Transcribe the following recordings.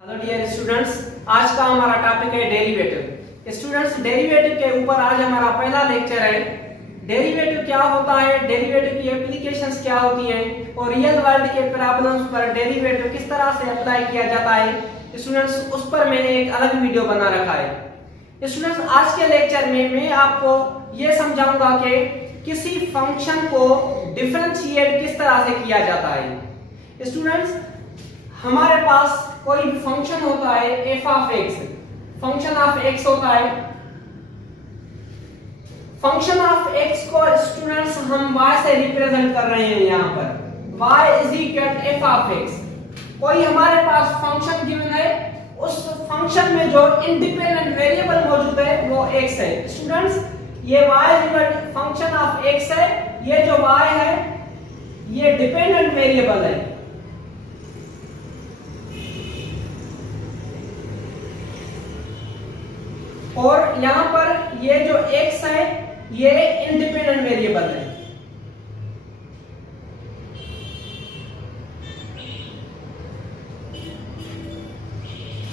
Hello dear students, आज का हमारा टॉपिक है डेरिवेटिव। स्टूडेंट्स, डेरिवेटिव के ऊपर आज हमारा पहला लेक्चर है। डेरिवेटिव क्या होता है, डेरिवेटिव की एप्लीकेशंस क्या होती हैं और रियल वर्ल्ड के प्रॉब्लम्स पर डेरिवेटिव किस तरह से अप्लाई किया जाता है स्टूडेंट्स, उस पर मैंने एक अलग वीडियो बना रखा है। स्टूडेंट्स, आज के लेक्चर में मैं आपको ये समझाऊंगा कि किसी फंक्शन को डिफरेंशिएट किस तरह से किया जाता है। स्टूडेंट्स, हमारे पास कोई भी फंक्शन होता है f of x, function of x होता है। फंक्शन ऑफ एक्स को स्टूडेंट्स हम y से रिप्रेजेंट कर रहे हैं। यहाँ पर y is equal to f of x. कोई हमारे पास फंक्शन गिवन है, उस फंक्शन में जो इंडिपेंडेंट वेरिएबल मौजूद है वो x है। स्टूडेंट्स, ये y equal to function of x है, ये जो y है ये डिपेंडेंट वेरिएबल है। और यहां पर ये जो x है ये इंडिपेंडेंट वेरिएबल है।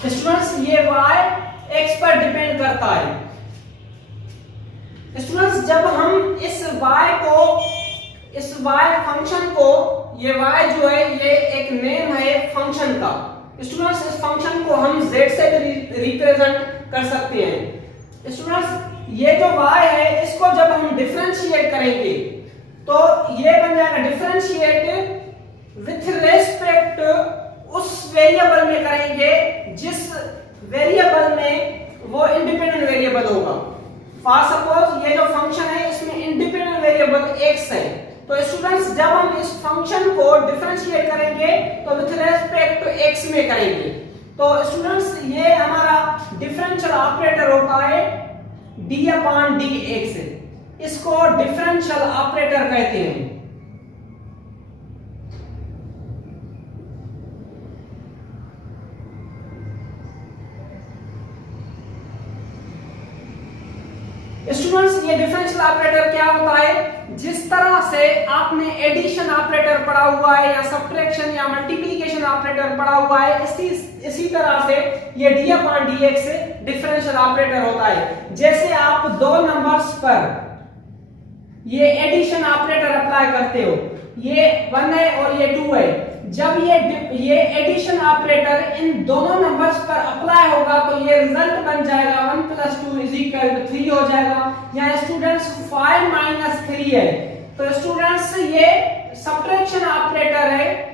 स्टूडेंट्स, ये y x पर डिपेंड करता है। स्टूडेंट्स, जब हम इस y फंक्शन को, ये y जो है ये एक नेम है फंक्शन का। स्टूडेंट्स, इस फंक्शन को हम z से रिप्रेजेंट कर सकते हैं। स्टूडेंट्स, ये जो y है इसको जब हम डिफरेंशिएट करेंगे तो ये बन जाएगा डिफरेंशिएट विथ रेस्पेक्ट उस वेरिएबल में करेंगे जिस वेरिएबल में वो इंडिपेंडेंट वेरिएबल होगा। फॉर सपोज ये जो फंक्शन है इसमें इंडिपेंडेंट वेरिएबल x है, तो स्टूडेंट्स जब हम इस फंक्शन को डिफरेंशिएट करेंगे तो विथ रेस्पेक्ट टू x में करेंगे। तो स्टूडेंट्स, ये हमारा डिफरेंशियल ऑपरेटर होता है d अपॉन dx, इसको डिफरेंशियल ऑपरेटर कहते हैं। स्टूडेंट्स, ये डिफरेंशियल ऑपरेटर क्या होता है, जिस तरह से आपने एडिशन ऑपरेटर पढ़ा हुआ है या सब्ट्रैक्शन या मल्टीप्लिकेशन ऑपरेटर पढ़ा हुआ है, इसी तरह से ये d upon dx differential operator होता है। जैसे आप दो नंबर्स पर ये एडिशन ऑपरेटर अप्लाई करते हो, ये 1 है और ये 2 है, जब ये एडिशन ऑपरेटर इन दोनों नंबर्स पर अप्लाई होगा तो ये रिजल्ट बन जाएगा 1 + 2 = 3 हो जाएगा। यहाँ स्टूडेंट्स 5 - 3 है, तो स्टूडेंट्स ये सब्ट्रैक्शन ऑपरेटर है।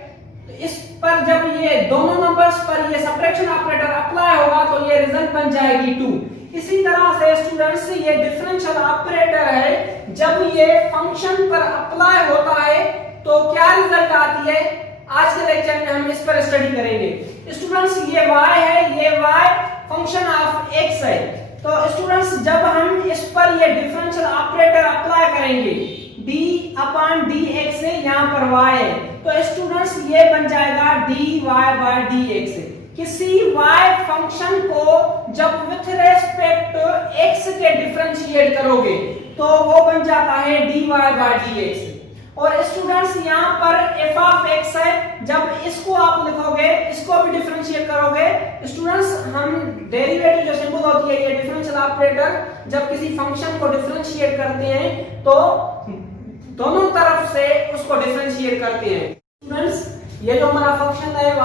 इस पर जब ये दोनों नंबर्स पर ये सब्ट्रैक्शन ऑपरेटर अप्लाई होगा तो ये रिजल्ट बन जाएगी 2। इसी तरह से स्टूडेंट्स ये डिफरेंशियल ऑपरेटर है, जब ये फंक्शन पर अप्लाई होता है तो क्या रिजल्ट आती है, आज के लेक्चर में हम इस पर स्टडी करेंगे। स्टूडेंट्स, ये y है, ये y फंक्शन ऑफ x है, तो स्टूडेंट्स जब हम इस पर ये डिफरेंशियल ऑपरेटर अप्लाई करेंगे d अपॉन dx है, यहाँ पर y है, तो स्टूडेंट्स ये बन जाएगा dy/dx। किसी y फंक्शन को जब विथ रेस्पेक्ट टू x के डिफरेंशिएट करोगे तो वो बन जाता है dy/dx। और स्टूडेंट्स यहाँ पर f ऑफ x है, जब इसको आप लिखोगे, इसको भी डिफरेंशिएट करोगे स्टूडेंट्स, हम डेरिवेटिव जो सिंबल होती है ये डिफरेंशियल ऑपरेटर जब किसी फंक्शन को डिफरेंशिएट करते हैं तो दोनों तरफ से उसको डिफरेंशिएट करते हैं। स्टूडेंट्स, ये जो हमारा फंक्शन है y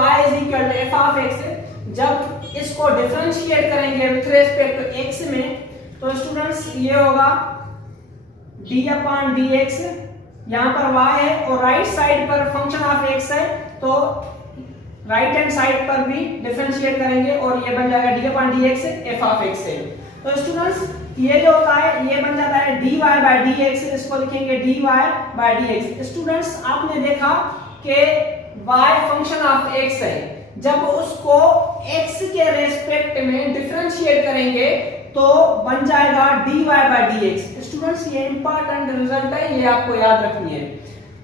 = f ऑफ x, जब इसको डिफरेंशिएट करेंगे विथ रेस्पेक्ट टू x में तो स्टूडेंट्स ये होगा d अपॉन dx, यहाँ पर y है और राइट साइड पर फंक्शन ऑफ x है, तो राइट हैंड साइड पर भी डिफरेंशिएट करेंगे और ये बन जाएगा d upon dx f of x है। तो स्टूडेंट्स ये जो होता है ये बन जाता है dy/dx, इसको लिखेंगे dy/dx। स्टूडेंट्स, आपने देखा कि y फंक्शन ऑफ x है, जब उसको x के रेस्पेक्ट में डिफरेंशिएट करेंगे तो बन जाएगा dy/dx। स्टूडेंट्स, ये इंपॉर्टेंट रिजल्ट है, ये आपको याद रखनी है।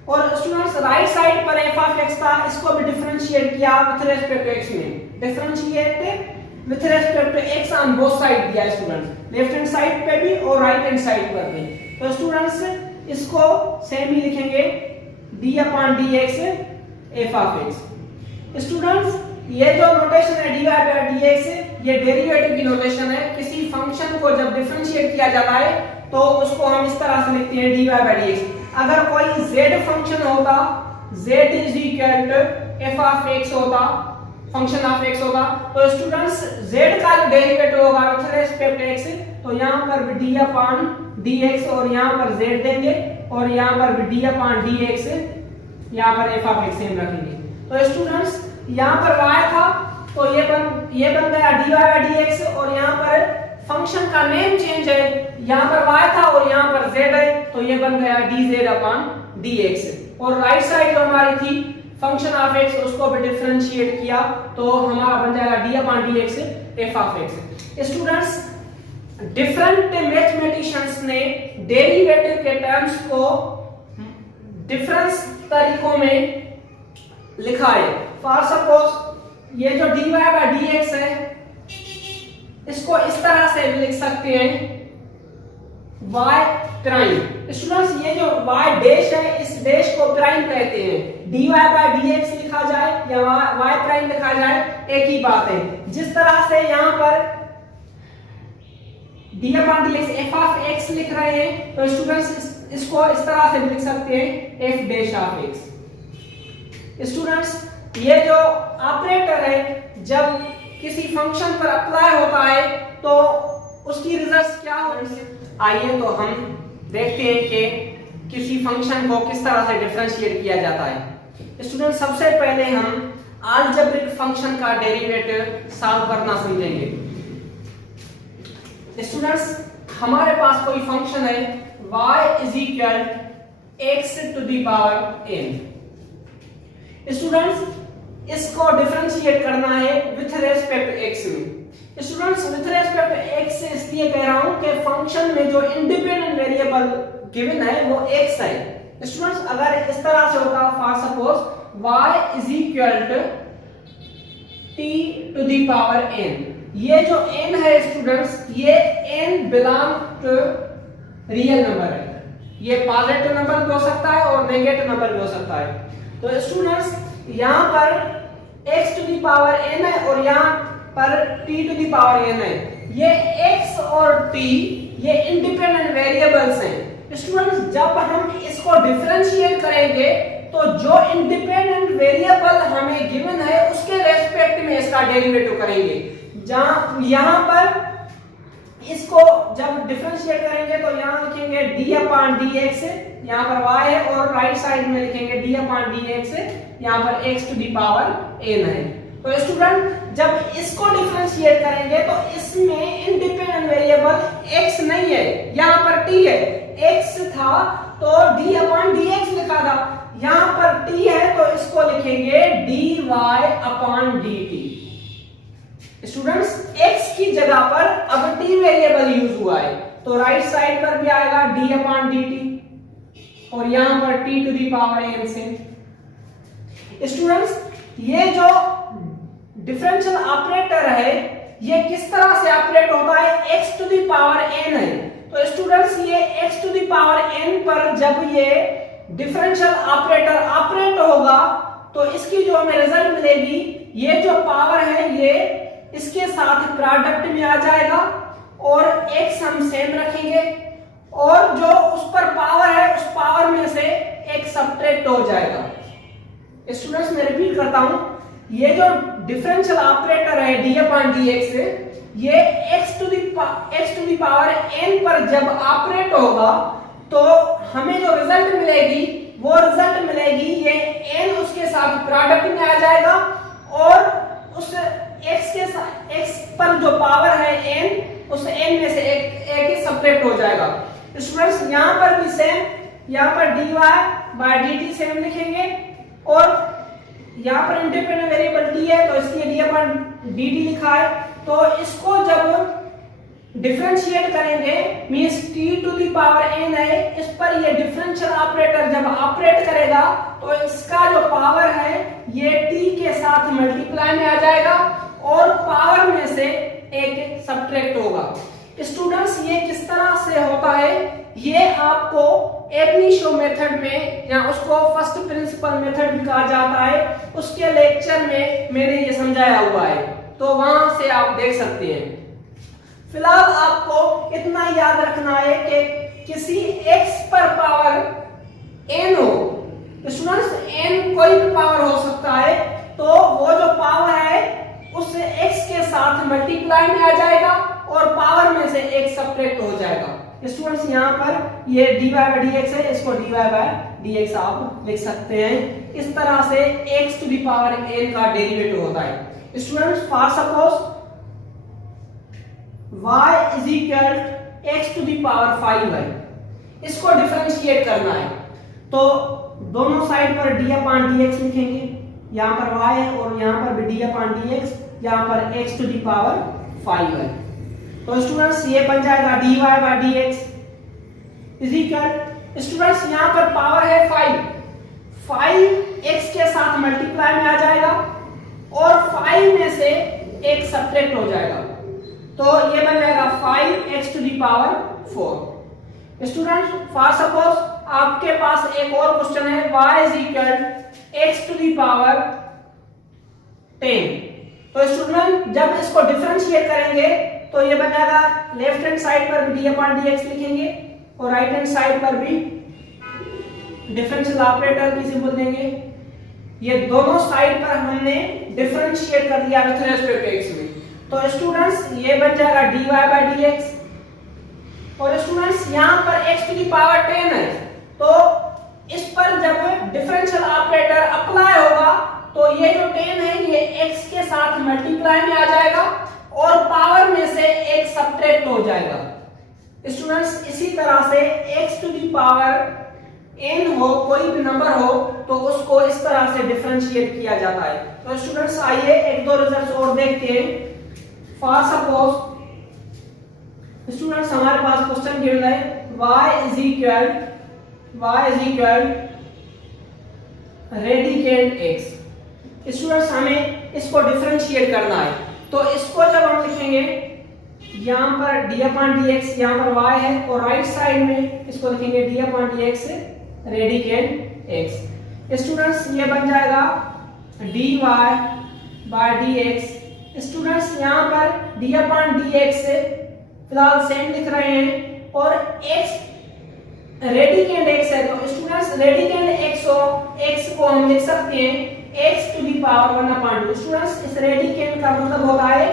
और स्टूडेंट्स राइट साइड पर f ऑफ x था, इसको भी डिफरेंशिएट किया विथ रेस्पेक्ट टू x में, differentiate with respect to x on both side दिया स्टूडेंट्स, लेफ्ट हैंड साइड पे भी और राइट हैंड साइड पर भी। तो स्टूडेंट्स इसको सेम ही लिखेंगे d upon dx f of x। Students ये जो नोटेशन है dy बाय dx, ये डेरिवेटिव की नोटेशन है। किसी फंक्शन को जब डिफरेंशिएट किया जाता है तो उसको हम इस तरह से लिखते हैं dy बाय dx। अगर कोई z फंक्शन होता, z is equal to f of x होता, फंक्शन ऑफ x होगा, तो स्टूडेंट्स z का जो डेरिवेटिव होगा विद रिस्पेक्ट x, तो यहां पर भी d अपॉन dx और यहां पर z देंगे और यहां पर भी d अपॉन dx, यहां पर f ऑफ x हम रखेंगे। तो स्टूडेंट्स यहां पर y था तो ये बन गया dy बाय dx और यहां पर फंक्शन का नेम चेंज है, यहां पर y था और यहां पर z है, तो ये बन गया dz अपॉन dx। और राइट साइड जो हमारी थी फंक्शन ऑफ x, उसको भी डिफरेंशिएट किया तो हमारा बन जाएगा d upon dx f of x। Students different mathematicians ने डेरिवेटिव के टर्म्स को डिफरेंस तरीकों में लिखा है। फॉर सपोज ये जो dy बाय dx है, इसको इस तरह से भी लिख सकते हैं y प्राइम। स्टूडेंट्स ये जो y डैश है, इस डैश को प्राइम कहते हैं। dy बाय dx लिखा जाए या y प्राइम लिखा जाए, एक ही बात है। जिस तरह से यहाँ पर d upon dx f of x लिख रहे हैं, तो स्टूडेंट्स इसको इस तरह से भी लिख सकते हैं f dash of x। Students ये जो ऑपरेटर है जब किसी फंक्शन पर अप्लाई होता है तो उसकी रिजल्ट्स क्या होंगे, आइए तो हम देखते हैं कि किसी फंक्शन को किस तरह से डिफरेंशिएट किया जाता है। स्टूडेंट सबसे पहले हम अलजेब्रिक फंक्शन का डेरिवेटिव सॉल्व करना समझेंगे। स्टूडेंट्स हमारे पास कोई फंक्शन है y is equal x to the power n। Students इसको डिफरेंशिएट करना है विथ रेस्पेक्ट x में। स्टूडेंट्स विथ रेस्पेक्ट x इसलिए कह रहा हूं कि फंक्शन में जो इंडिपेंडेंट वेरिएबल गिवन है वो x है। स्टूडेंट्स अगर इस तरह से होता, for suppose y is equal to t to the power n, ये जो n है स्टूडेंट्स, ये n belong to real number है। ये पॉजिटिव नंबर भी हो सकता है और नेगेटिव नंबर भी हो सकता है। तो स्टूडेंट्स यहां पर x to the power n है और यहां पर t to the power n है। ये x और t ये इंडिपेंडेंट वेरिएबल्स हैं। स्टूडेंट्स जब हम इसको डिफरेंशिएट करेंगे तो जो इंडिपेंडेंट वेरिएबल हमें गिवन है उसके रेस्पेक्ट में इसका डेरिवेटिव करेंगे। जहां यहां पर इसको जब डिफरेंशिएट करेंगे तो यहां लिखेंगे d अपॉन dx, यहां पर y है, और राइट साइड में लिखेंगे d अपॉन dx, यहां पर x to the power n है। तो स्टूडेंट जब इसको डिफरेंशिएट करेंगे तो इसमें इंडिपेंडेंट वेरिएबल x नहीं है, यहां पर t है। x था तो d अपॉन dx लिखा था, यहां पर t है तो इसको लिखेंगे dy upon dt। Students x की जगह पर अब t वेरिएबल यूज हुआ है तो राइट साइड पर भी आएगा d अपॉन dt और यहां पर t to the power n से। स्टूडेंट्स ये जो डिफरेंशियल ऑपरेटर है ये किस तरह से ऑपरेट होता है, x to the power n है। तो स्टूडेंट्स ये x to the power n पर जब ये डिफरेंशियल ऑपरेटर ऑपरेट होगा तो इसकी जो हमें रिजल्ट मिलेगी, ये जो पावर है ये इसके साथ प्रोडक्ट में आ जाएगा और x हम सेम रखेंगे और जो उस पर पावर है उस पावर में से एक सब्ट्रैक्ट हो जाएगा। स्टूडेंट्स मैं रिपीट करता हूं, ये जो डिफरेंशियल ऑपरेटर है d अपॉन dx, ये x to the power n पर जब ऑपरेट होगा तो हमें जो रिजल्ट मिलेगी वो रिजल्ट मिलेगी ये n उसके साथ प्रोडक्ट में आ जाएगा और उस x के साथ x पर जो पावर है n, उस n में से एक सब्ट्रैक्ट हो जाएगा। स्टूडेंट्स यहां पर भी सेम, यहां पर dy बाय dt सेम लिखेंगे और यहां पर इंडिपेंडेंट वेरिएबल t है तो इसलिए d अपॉन dt लिखा है। तो इसको जब डिफरेंशिएट करेंगे means t to the power n है, इस पर ये डिफरेंशियल ऑपरेटर जब ऑपरेट करेगा तो इसका जो पावर है ये t के साथ मल्टीप्लाई में आ जाएगा और पावर में से एक सब्ट्रैक्ट होगा। स्टूडेंट्स ये किस तरह से होता है ये आपको एबनिशो मेथड में या उसको फर्स्ट प्रिंसिपल मेथड भी कहा जाता है, उसके लेक्चर में मैंने ये समझा समझाया हुआ है, तो वहां से आप देख सकते हैं। फिलहाल आपको इतना याद रखना है कि किसी x पर पावर n हो, स्टूडेंट्स n कोई भी पावर हो सकता है, तो वो जो पावर है उससे x के साथ मल्टीप्लाई में आ जाएगा और पावर में से एक सब्ट्रैक्ट हो जाएगा। स्टूडेंट्स यहाँ पर ये dy बाय dx है, इसको dy बाय dx आप लिख सकते हैं। इस तरह से x to the power n का डेरिवेटिव होता है। Students for suppose y is equal x to the power 5 है, इसको डिफरेंशिएट करना है, तो दोनों साइड पर d अपॉन dx लिखेंगे, यहाँ पर y है और यहाँ पर भी d अपॉन dx, यहाँ पर x टू द पावर 5 है। तो स्टूडेंट्स ये बन जाएगा dy by dx is equal, students यहाँ पर पावर है 5 x के साथ मल्टीप्लाई में आ जाएगा और 5 में से एक सब्ट्रैक्ट हो जाएगा, तो ये बन जाएगा 5x to the power 4। Students for suppose आपके पास एक और क्वेश्चन है y is equal x to the power 10, तो स्टूडेंट जब इसको डिफरेंशिएट करेंगे तो ये बन जाएगा लेफ्ट हैंड साइड पर भी d अपॉन dx लिखेंगे और राइट हैंड साइड पर भी डिफरेंशियल ऑपरेटर की सिंबल देंगे। ये दोनों साइड पर हमने डिफरेंशिएट कर दिया विद रिस्पेक्ट टू x में, तो स्टूडेंट्स ये बन जाएगा dy बाय dx, और स्टूडेंट्स यहाँ पर x टू द पावर 10 है, तो इस पर जब डिफरेंशियल ऑपरेटर अप्लाई होगा तो ये जो 10 है ये x के साथ मल्टीप्लाई में आ जाएगा और पावर में से एक सब्ट्रैक्ट हो जाएगा। स्टूडेंट्स इसी तरह से x to the power n हो, कोई भी नंबर हो, तो उसको इस तरह से डिफरेंशिएट किया जाता है। तो स्टूडेंट्स आइए एक दो रिजल्ट्स और देखते हैं। फॉर सपोज स्टूडेंट्स हमारे पास क्वेश्चन गिवन है y is equal radicand x। Students हमें इसको डिफरेंशिएट करना है, तो इसको जब हम लिखेंगे यहाँ पर d अपॉन dx, यहाँ पर y है और राइट साइड में इसको लिखेंगे d upon dx radicand x। Students ये बन जाएगा dy बाय dx। स्टूडेंट्स यहाँ पर d अपॉन dx फिलहाल सेम लिख रहे हैं और x रेडिकेंड x है, तो स्टूडेंट्स रेडिकेंड x को हम लिख सकते हैं x to the power 1/2। Students इस रेडिकेंड का मतलब होता है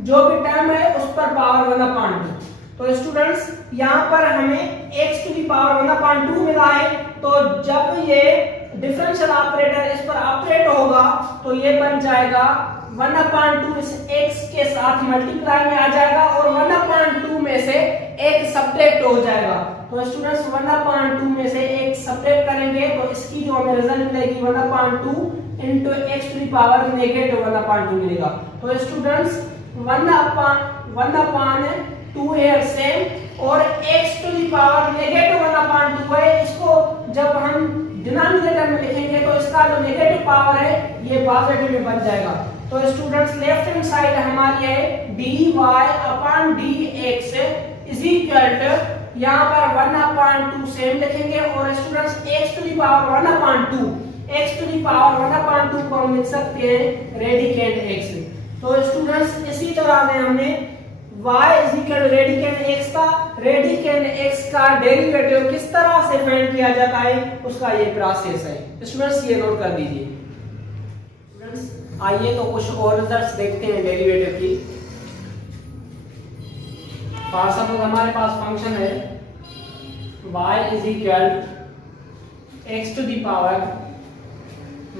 जो भी टर्म है उस पर पावर 1/2। तो स्टूडेंट्स यहाँ पर हमें x टू द पावर 1/2 मिला है, तो जब ये डिफरेंशियल ऑपरेटर इस पर ऑपरेट होगा तो ये बन जाएगा 1/2 इस x के साथ मल्टीप्लाई में आ जाएगा और 1/2 में से एक सब्ट्रैक्ट हो जाएगा। तो स्टूडेंट्स 1/2 में से एक सब्ट्रैक्ट करेंगे तो इसकी जो हमें रिजल्ट मिलेगी 1/2 into x to the power negative 1/2 मिलेगा। तो स्टूडेंट्स 1/2 है सेम और x to the power negative 1/2 है, इसको जब हम डिनोमिनेटर में लिखेंगे तो इसका जो नेगेटिव पावर है ये पॉजिटिव में बन जाएगा। तो स्टूडेंट्स लेफ्ट हैंड साइड हमारी है dy upon dx is equal to यहाँ पर 1/2 सेम लिखेंगे और students x to the power 1/2 को हम लिख सकते हैं रेडिकेंड x। तो स्टूडेंट्स इसी तरह से हमने y is equal radicand x का डेरिवेटिव किस तरह से फाइंड किया जाता है उसका ये प्रोसेस है। स्टूडेंट्स ये नोट कर दीजिए। स्टूडेंट्स आइए तो कुछ और रिजल्ट्स देखते हैं डेरिवेटिव की। फॉर सपोज हमारे पास फंक्शन है y is equal x to the power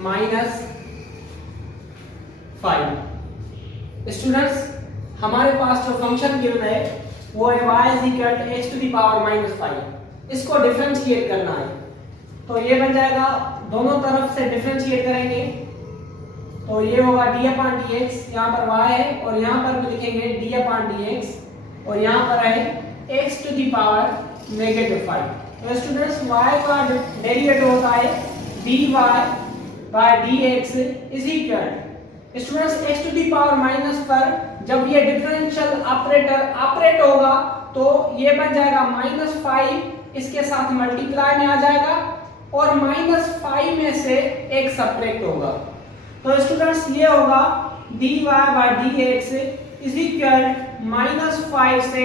-5। Students हमारे पास जो फंक्शन गिवन है वो है y is equal x to the power -5। इसको डिफरेंशिएट करना है, तो ये बन जाएगा, दोनों तरफ से डिफरेंशिएट करेंगे तो ये होगा d अपॉन dx, यहाँ पर y है और यहाँ पर भी लिखेंगे d अपॉन dx और यहाँ पर है x टू द पावर -5। तो स्टूडेंट्स y का डेरिवेटिव होता है dy by dx is equal, students x to the power minus पर जब ये डिफरेंशियल ऑपरेटर ऑपरेट होगा तो ये बन जाएगा -5 इसके साथ मल्टीप्लाई में आ जाएगा और -5 में से एक सब्ट्रैक्ट होगा। तो स्टूडेंट्स ये होगा dy by dx is equal -5 से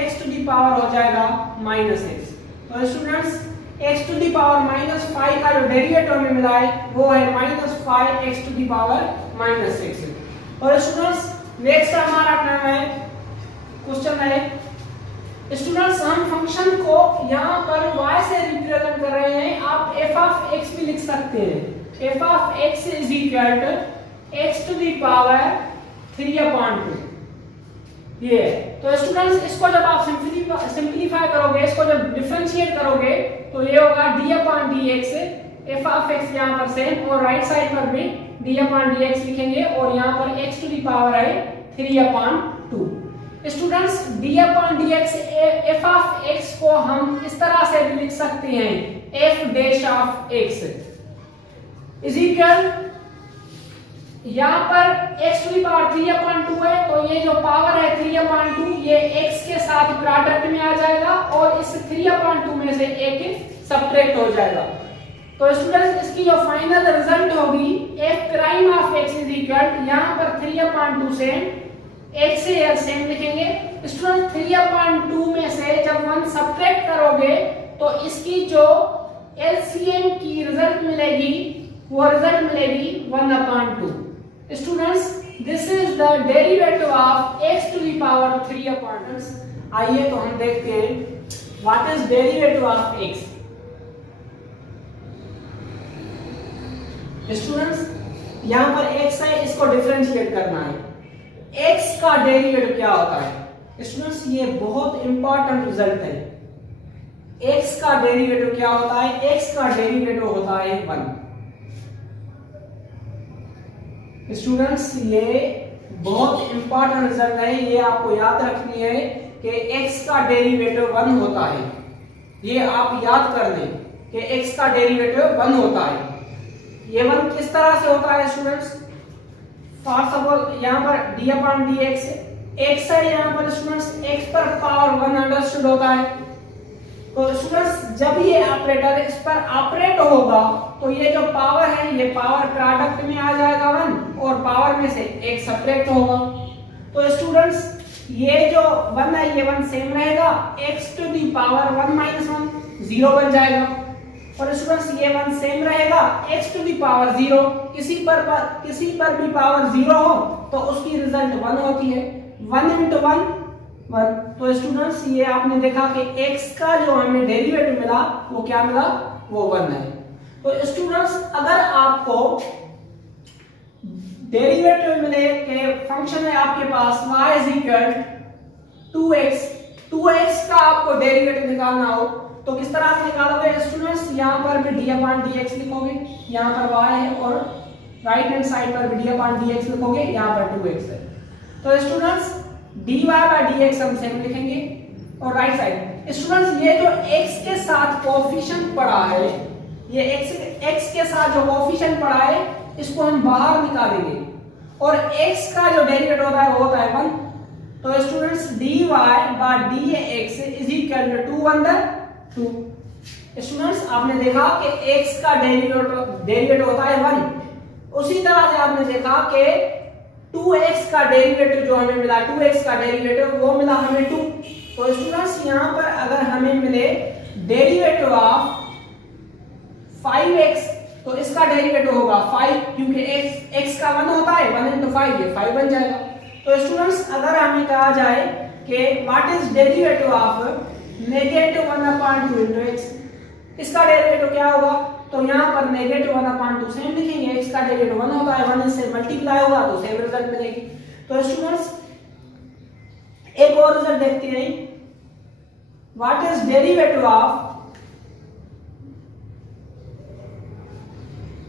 x टू द पावर हो जाएगा -x। तो students x to the power -5 का जो डेरिवेटिव हमें मिला है वो है -5x टू द पावर -6। और स्टूडेंट्स नेक्स्ट हमारा नाम है क्वेश्चन है स्टूडेंट्स हम फंक्शन को यहाँ पर y से रिप्रेजेंट कर रहे हैं, आप f ऑफ x भी लिख सकते हैं। f of x is equal to x to the power 3/2 ये। तो स्टूडेंट्स इसको जब आप सिंपलीफाई करोगे, इसको जब डिफरेंशिएट करोगे तो ये होगा d/dx f ऑफ x यहाँ पर सेम और राइट साइड पर भी d/dx लिखेंगे और यहाँ पर x टू द पावर है 3/2। Students d/dx f of x को हम इस तरह से भी लिख सकते हैं f dash of x is equal, यहाँ पर x टू द पावर 3/2 है तो ये जो पावर है 3/2 ये x के साथ प्रोडक्ट में आ जाएगा और इस 3/2 में से एक सब्ट्रैक्ट हो जाएगा। तो स्टूडेंट्स इसकी जो फाइनल रिजल्ट होगी f prime of x is equal, यहाँ पर 3/2 से x से एलसीएम लिखेंगे। स्टूडेंट 3/2 में से जब 1 सब्ट्रैक्ट करोगे तो इसकी जो एलसीएम की रिजल्ट मिलेगी वो रिजल्ट मिलेगी 1/2। Students this is the derivative of x to the power 3/2। आइए तो हम देखते हैं what is derivative of x। Students यहां पर x है, इसको डिफरेंशिएट करना है। x का डेरिवेटिव क्या होता है स्टूडेंट्स, ये बहुत इंपॉर्टेंट रिजल्ट है। x का डेरिवेटिव क्या होता है, x का डेरिवेटिव होता है 1। स्टूडेंट्स ये बहुत इंपॉर्टेंट रिजल्ट है, ये आपको याद रखनी है कि x का डेरिवेटिव 1 होता है। ये आप याद कर लें कि x का डेरिवेटिव 1 होता है। ये 1 किस तरह से होता है स्टूडेंट्स, फर्स्ट ऑफ ऑल यहाँ पर d/dx x है, यहाँ पर स्टूडेंट्स x पर पावर 1 अंडरस्टूड होता है। तो स्टूडेंट्स जब ये ऑपरेटर इस पर ऑपरेट होगा तो ये जो पावर है ये पावर प्रोडक्ट में आ जाएगा 1 और पावर में से एक सब्ट्रैक्ट होगा। तो स्टूडेंट्स ये जो 1 है ये 1 सेम रहेगा, x टू द पावर 1 - 1 0 बन जाएगा। और स्टूडेंट्स ये 1 सेम रहेगा, x टू द पावर 0 किसी पर भी पावर 0 हो तो उसकी रिजल्ट 1 होती है। 1 × 1 1। तो स्टूडेंट्स ये आपने देखा कि x का जो हमें डेरिवेटिव मिला वो क्या मिला, वो 1 है। तो स्टूडेंट्स अगर आपको डेरिवेटिव मिले कि फंक्शन है आपके पास y इज इक्वल 2x का आपको डेरिवेटिव निकालना हो तो किस तरह से निकालोगे स्टूडेंट्स, यहाँ पर भी d/dx लिखोगे, यहाँ पर y है और राइट हैंड साइड पर भी d/dx लिखोगे, यहाँ पर 2x है। तो स्टूडेंट्स dy/dx हम सेम लिखेंगे और राइट साइड। स्टूडेंट्स ये जो x के साथ कोएफिशिएंट पड़ा है, ये x के साथ जो कोएफिशिएंट पड़ा है इसको हम बाहर निकालेंगे और x का जो डेरिवेटिव होता है वो होता है 1। तो students dy/dx is equal to 2 students आपने देखा कि x का डेरिवेटिव होता है 1। उसी तरह से आपने देखा कि 2x का डेरिवेटिव जो हमें मिला, 2x का डेरिवेटिव वो मिला हमें 2। तो स्टूडेंट्स यहाँ पर अगर हमें मिले डेरिवेटिव ऑफ 5x तो इसका डेरिवेटिव होगा 5, क्योंकि x का 1 होता है, 1 × 5 ये 5 बन जाएगा। तो स्टूडेंट्स अगर हमें कहा जाए कि what is derivative of -1/2 × x, इसका डेरिवेटिव क्या होगा, तो यहाँ पर -1/2 सेम लिखेंगे, x का डेरिवेटिव 1 होता है, 1 इससे मल्टीप्लाई होगा तो सेम रिजल्ट मिलेगी। तो स्टूडेंट्स एक और रिजल्ट देखते हैं, what is derivative of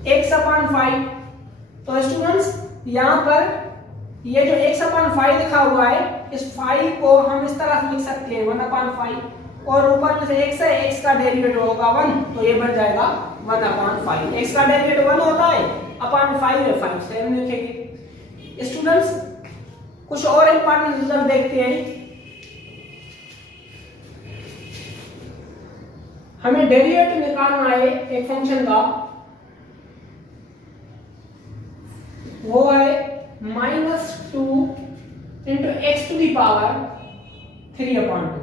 x/5। तो स्टूडेंट्स यहाँ पर ये जो x/5 लिखा हुआ है इस 5 को हम इस तरह से लिख सकते हैं 1/5 और ऊपर में से x है, x का डेरिवेटिव होगा 1 तो ये बन जाएगा 1/5। x का डेरिवेटिव 1 होता है, अपॉन 5 है, 5 सेम लिखेंगे। स्टूडेंट्स कुछ और इंपॉर्टेंट रिजल्ट देखते हैं। हमें डेरिवेटिव निकालना है एक फंक्शन का, वो है into x to the power 3/2।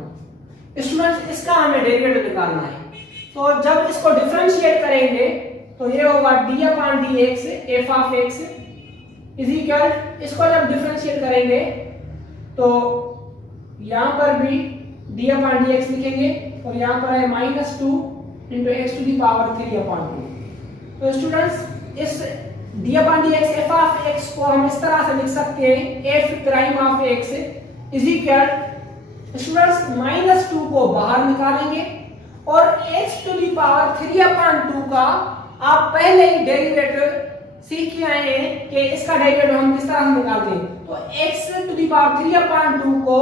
Students इसका हमें डेरिवेटिव निकालना है। तो जब इसको डिफरेंशिएट करेंगे तो ये होगा d/dx f of x is equal, इसको जब डिफरेंशिएट करेंगे तो यहां पर भी d/dx लिखेंगे और यहां पर है -2 into x to the power 3/2। तो स्टूडेंट्स इस d/dx f ऑफ x को हम इस तरह से लिख सकते हैं f prime of x is equal, students -2 को बाहर निकालेंगे और x टू दी पावर 3/2 का आप पहले ही डेरिवेटिव सीख के आए हैं कि इसका डेरिवेटिव हम किस तरह से निकालते हैं। तो x टू दी पावर 3/2 को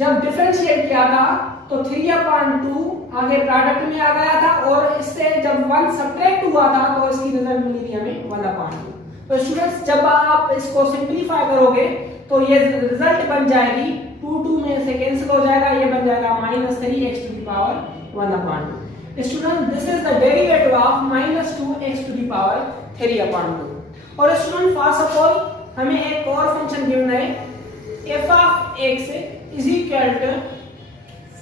जब डिफरेंशिएट किया था तो 3/2 आगे प्रोडक्ट में आ गया था और इससे जब 1 सब्ट्रैक्ट हुआ था तो इसकी रिजल्ट मिली थी हमें 1/2। तो स्टूडेंट्स जब आप इसको सिंपलीफाई करोगे तो ये रिजल्ट बन जाएगी 2 में से कैंसिल हो जाएगा, ये बन जाएगा -3x to the power 1/2। Student this is the derivative of -2x to the power 3/2। और स्टूडेंट फॉर सपोज हमें एक और फंक्शन गिवन है f of x is equal to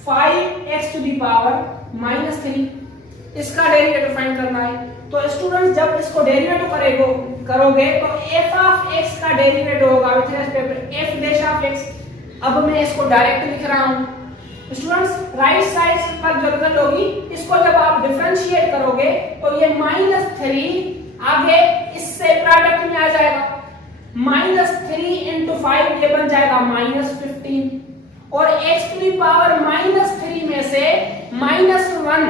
5x to the power -3, इसका डेरिवेटिव फाइंड करना है। तो students जब इसको डेरिवेटिव करोगे तो f ऑफ x का डेरिवेटिव होगा with respect f dash of x। अब मैं इसको डायरेक्ट लिख रहा हूं स्टूडेंट्स, राइट साइड पर जो रिजल्ट होगी इसको जब आप डिफरेंशिएट करोगे तो ये -3 आगे इससे प्रोडक्ट में आ जाएगा, -3 इंटू 5 ये बन जाएगा -15 और x टू दी पावर -3 में से -1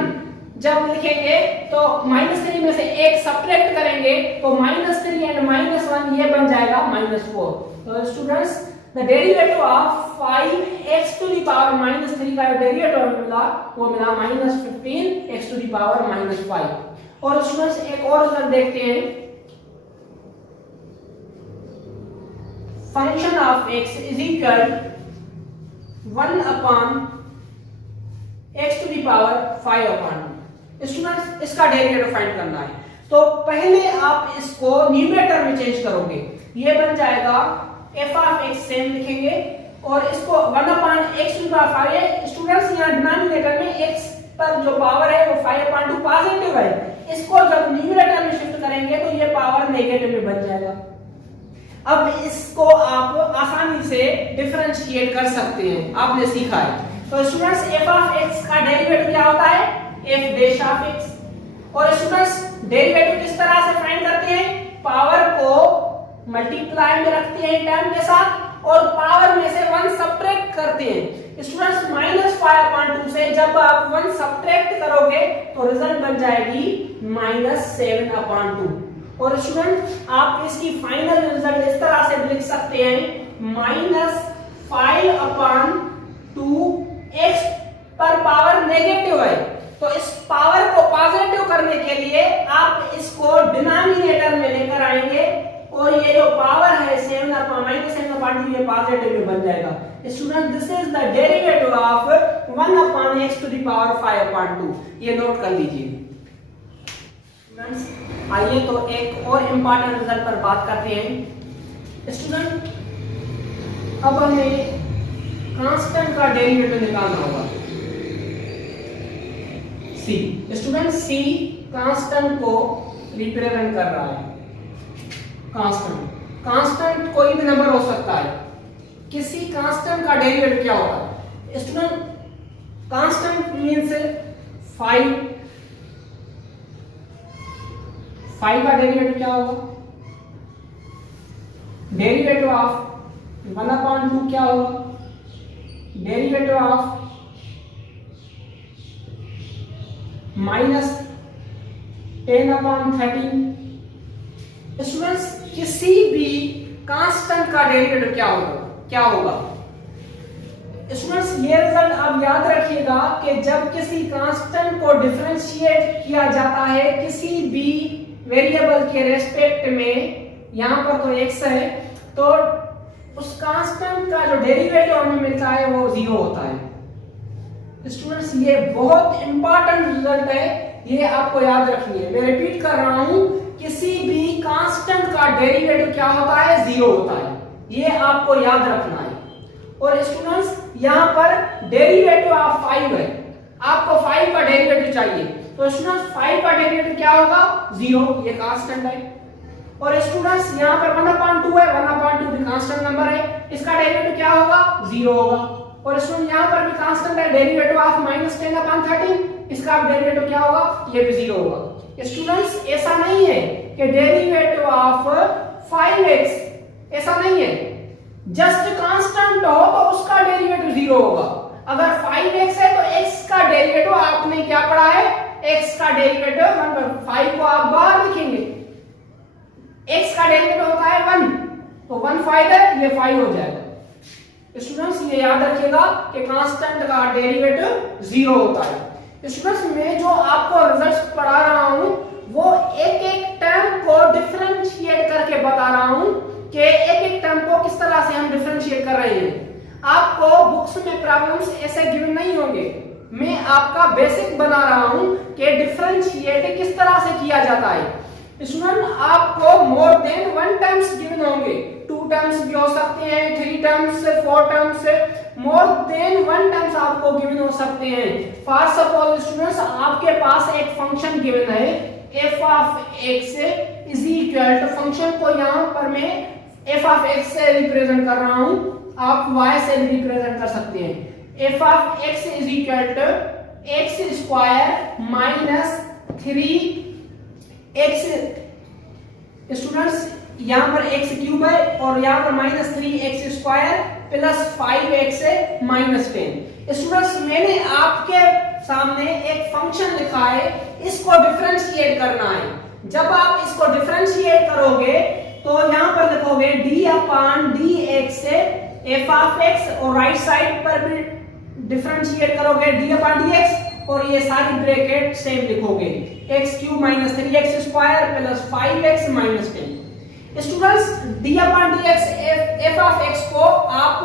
जब लिखेंगे तो -3 में से 1 सब्ट्रैक्ट करेंगे तो -3 एंड -1 ये बन जाएगा -4। तो students the derivative of 5x to the power -3 का डेरिवेटिव मिला वो मिला -15x टू दी पावर -5। और स्टूडेंट्स एक और रिजल्ट देखते हैं, function of x is equal 1/x to the power 5/2। Students इसका डेरिवेटिव फाइंड करना है। तो पहले आप इसको न्यूमरेटर में चेंज करोगे, ये बन जाएगा f ऑफ x सेम लिखेंगे और इसको 1/x टू दी पावर 5 है। स्टूडेंट्स यहां डिनोमिनेटर में x पर जो पावर है वो 5/2 पॉजिटिव है, इसको जब न्यूमरेटर में शिफ्ट करेंगे तो ये पावर नेगेटिव में बन जाएगा। अब इसको आप आसानी से डिफरेंशिएट कर सकते हैं, आपने सीखा है। तो स्टूडेंट्स f ऑफ x का डेरिवेटिव क्या होता है f डैश ऑफ x। और स्टूडेंट्स डेरिवेटिव किस तरह से फाइंड करते हैं, पावर को मल्टीप्लाई में रखते हैं टर्म के साथ और पावर में से 1 सब्ट्रैक्ट करते हैं। स्टूडेंट्स -5/2 से जब आप 1 सब्ट्रैक्ट करोगे तो रिजल्ट बन जाएगी -7/2। और स्टूडेंट आप इसकी फाइनल रिजल्ट इस तरह से लिख सकते हैं -5/2x पर पावर नेगेटिव है। तो इस पावर को पॉजिटिव करने के लिए आप इसको डिनोमिनेटर में लेकर आएंगे और ये जो पावर है 7/2 ये पॉजिटिव में बन जाएगा। Student this is the derivative of 1/x to the power 5/2, ये नोट कर लीजिए। स्टूडेंट्स आइए तो एक और इंपॉर्टेंट रिजल्ट पर बात करते हैं। स्टूडेंट अब हमें कांस्टेंट का डेरिवेटिव निकालना होगा c। स्टूडेंट c कांस्टेंट को रिप्रेजेंट कर रहा है। कांस्टेंट कोई भी नंबर हो सकता है, किसी कांस्टेंट का डेरिवेटिव क्या होगा स्टूडेंट, कांस्टेंट मींस 5 का डेरिवेटिव क्या होगा, डेरिवेटिव ऑफ 1/2 क्या होगा, डेरिवेटिव ऑफ -10/13। स्टूडेंट्स किसी भी कांस्टेंट का डेरिवेटिव क्या होगा स्टूडेंट्स, ये रिजल्ट आप याद रखिएगा कि जब किसी कांस्टेंट को डिफरेंशिएट किया जाता है किसी भी वेरिएबल के रेस्पेक्ट में, यहां पर तो x है, तो उस कांस्टेंट का जो डेरिवेटिव हमें मिलता है वो 0 होता है। स्टूडेंट्स ये बहुत इंपॉर्टेंट रिजल्ट है, ये आपको याद रखनी है। मैं रिपीट कर रहा हूं, किसी भी कांस्टेंट का डेरिवेटिव क्या होता है 0 होता है, ये आपको याद रखना है। और स्टूडेंट्स यहाँ पर डेरिवेटिव ऑफ 5 है, आपको 5 का डेरिवेटिव चाहिए, तो स्टूडेंट्स 5 का डेरिवेटिव क्या होगा 0, ये कांस्टेंट है। और स्टूडेंट्स यहाँ पर 1/2 है, 1/2 भी कांस्टेंट नंबर है, इसका डेरिवेटिव क्या होगा 0 होगा। और स्टूडेंट यहाँ पर भी कांस्टेंट है, डेरिवेटिव ऑफ -10/13, इसका डेरिवेटिव क्या होगा, ये भी 0 होगा। स्टूडेंट्स ऐसा नहीं है कि डेरिवेटिव ऑफ 5x, ऐसा नहीं है, जस्ट कांस्टेंट हो तो उसका डेरिवेटिव 0 होगा। अगर 5x है तो x का डेरिवेटिव आपने क्या पढ़ा है, x का डेरिवेटिव 5 को आप बाहर लिखेंगे, x का डेरिवेटिव होता है 1, तो 1 5 है, ये 5 हो जाएगा। स्टूडेंट्स ये याद रखिएगा कि कांस्टेंट का डेरिवेटिव 0 होता है। स्टूडेंट्स मैं जो आपको रिजल्ट्स पढ़ा रहा हूं वो एक एक टर्म को डिफरेंशिएट करके बता रहा हूं कि एक एक टर्म को किस तरह से हम डिफरेंशिएट कर रहे हैं। आपको बुक्स में प्रॉब्लम्स ऐसे गिवन नहीं होंगे, मैं आपका बेसिक बना रहा हूं कि डिफरेंशिएट किस तरह से किया जाता है। स्टूडेंट आपको मोर देन 1 टर्म्स गिवन होंगे, 2 टर्म्स भी हो सकते हैं, 3 terms, 4 terms, more than 1 terms आपको गिवन हो सकते हैं। फॉर सपोज स्टूडेंट्स आपके पास एक फंक्शन गिवन है f of x is equal to, function को यहां पर मैं f ऑफ x से रिप्रेजेंट कर रहा हूं, आप y से भी रिप्रेजेंट कर सकते हैं। f of x is equal to x square minus 3x, students यहां पर x क्यूब है और यहां पर minus 3x square plus 5x minus 10। Students मैंने आपके सामने एक फंक्शन लिखा है, इसको डिफरेंशिएट करना है। जब आप इसको डिफरेंशिएट करोगे तो यहां पर लिखोगे d/dx f ऑफ x और राइट साइड पर भी डिफरेंशिएट करोगे d/dx और ये सारी ब्रैकेट सेम लिखोगे, x cube minus 3x square plus 5x minus 10। Students d/dx f of x को आप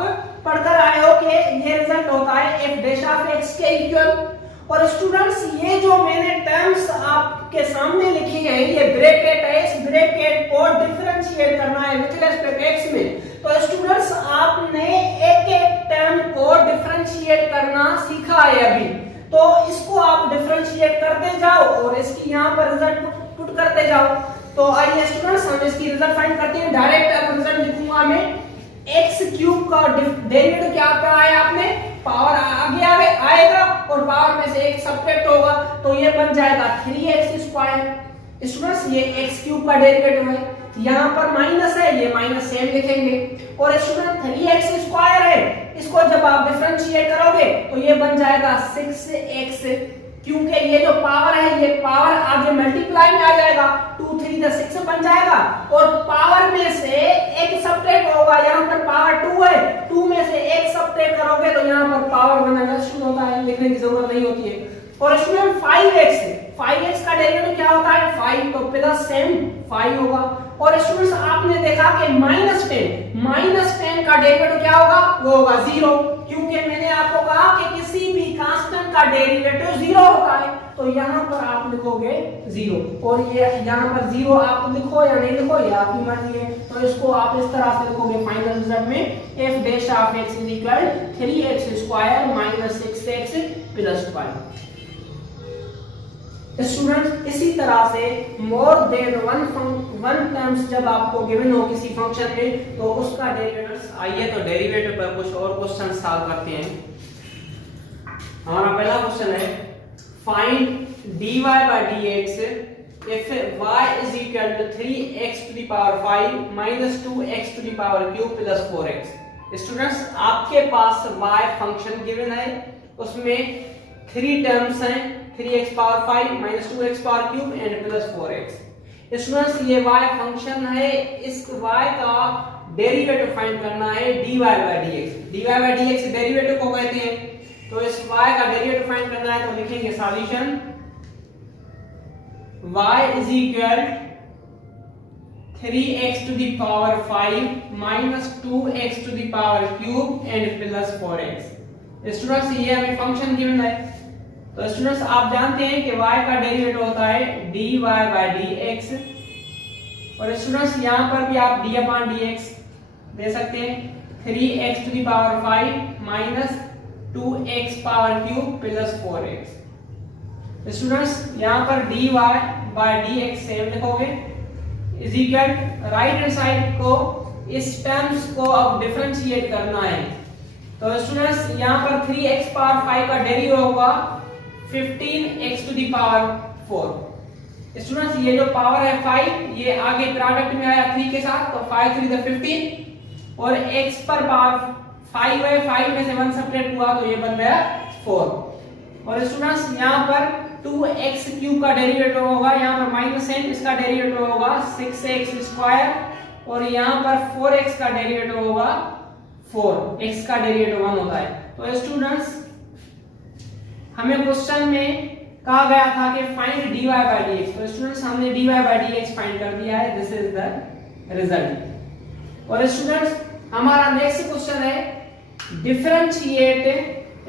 पढ़कर आए हो कि ये रिजल्ट होता है f डैश ऑफ x के इक्वल। और स्टूडेंट्स ये जो मैंने टर्म्स आपके सामने लिखी है ये ब्रैकेट है, इस ब्रैकेट को डिफरेंशिएट करना है विद रिस्पेक्ट x में। तो स्टूडेंट्स आपने एक एक टर्म को डिफरेंशिएट करना सीखा है अभी, तो इसको आप डिफरेंशिएट करते जाओ और इसकी यहाँ पर रिजल्ट पुट करते जाओ। तो आइए स्टूडेंट्स हम इसकी रिजल्ट फाइंड करते हैं। डायरेक्ट रिजल्ट लिखूंगा मैं, x क्यूब का डेरिवेटिव क्या पढ़ा है आपने, पावर आगे आएगा और पावर में से एक सब्ट्रैक्ट होगा तो ये बन जाएगा 3x स्क्वायर। स्टूडेंट्स ये x क्यूब का डेरिवेटिव है, यहाँ पर माइनस है, ये माइनस सेम लिखेंगे। और स्टूडेंट 3x स्क्वायर है, इसको जब आप डिफरेंशिएट करोगे तो ये बन जाएगा 6x, क्योंकि ये जो पावर है ये पावर आगे मल्टीप्लाई में आ जाएगा, 2 3 द 6 बन जाएगा और पावर में से एक सब्ट्रैक्ट होगा, यहाँ पर पावर 2 है, 2 में से एक सब्ट्रैक्ट करोगे तो यहाँ पर पावर बनेगा, शुरू होता है, लिखने की जरूरत नहीं होती है। और इसमें 5x का डेरिवेटिव क्या होता है 5, तो प्लस सेम 5 होगा। और स्टूडेंट्स आपने देखा कि -10 का डेरिवेटिव क्या होगा, वो होगा 0, क्योंकि मैंने आपको कहा कि किसी भी कांस्टेंट का डेरिवेटिव 0 होता है, तो यहाँ पर आप लिखोगे 0 और ये यहाँ पर 0 आप लिखो या नहीं लिखो ये आपकी मर्जी है। तो इसको आप इस तरह से लिखोगे फाइनल रिजल्ट में f dash of x is equal 3x square minus 6x plus 5। Students इसी तरह से मोर देन वन टर्म्स जब आपको गिवन हो किसी फंक्शन में तो उसका डेरिवेटिव। आइए तो डेरिवेटिव पर कुछ और क्वेश्चन सॉल्व करते हैं। हमारा पहला क्वेश्चन है find dy by dx if y is equal to 3x to the power 5 minus 2x to the power cube plus 4x। Students आपके पास y फंक्शन गिवन है, उसमें 3 टर्म्स हैं, 3x power 5 minus 2x power cube and plus 4x। Students ये y function है, इस y का derivative find करना है dy by dx। dy by dx derivative को कहते हैं, तो इस y का डेरिवेटिव फाइंड करना है तो लिखेंगे solution y is equal 3x to the power 5 minus 2x to the power cube and plus 4x। Students ये हमें फंक्शन गिवन है, तो स्टूडेंट्स आप जानते हैं कि y का डेरिवेटिव होता है dy by dx। और स्टूडेंट्स यहाँ पर भी आप d/dx दे सकते हैं। 3x to the power 5 minus 2x power cube plus 4x। Students यहाँ पर dy by dx सेम लिखोगे is equal right hand side को इस टर्म्स को अब डिफरेंशिएट करना है। तो स्टूडेंट्स यहाँ पर 3x पावर 5 का डेरिवेटिव होगा 15x to the power 4। Students ये जो पावर है 5 ये आगे प्रोडक्ट में आया 3 के साथ, तो 5 3 15 और x पर पावर 5 है, 5 में से 1 सब्ट्रैक्ट हुआ तो ये बन गया 4। और स्टूडेंट्स यहाँ पर 2x क्यूब का डेरिवेटिव होगा, यहाँ पर माइनस n, इसका डेरिवेटिव होगा 6x स्क्वायर और यहाँ पर 4x का डेरिवेटिव होगा 4, x का डेरिवेटिव 1 होता है। तो स्टूडेंट्स हमें क्वेश्चन में कहा गया था कि फाइंड dy by dx, तो स्टूडेंट्स हमने dy by dx फाइंड कर दिया है, दिस इज द रिजल्ट। और स्टूडेंट्स हमारा नेक्स्ट क्वेश्चन है डिफरेंशिएट।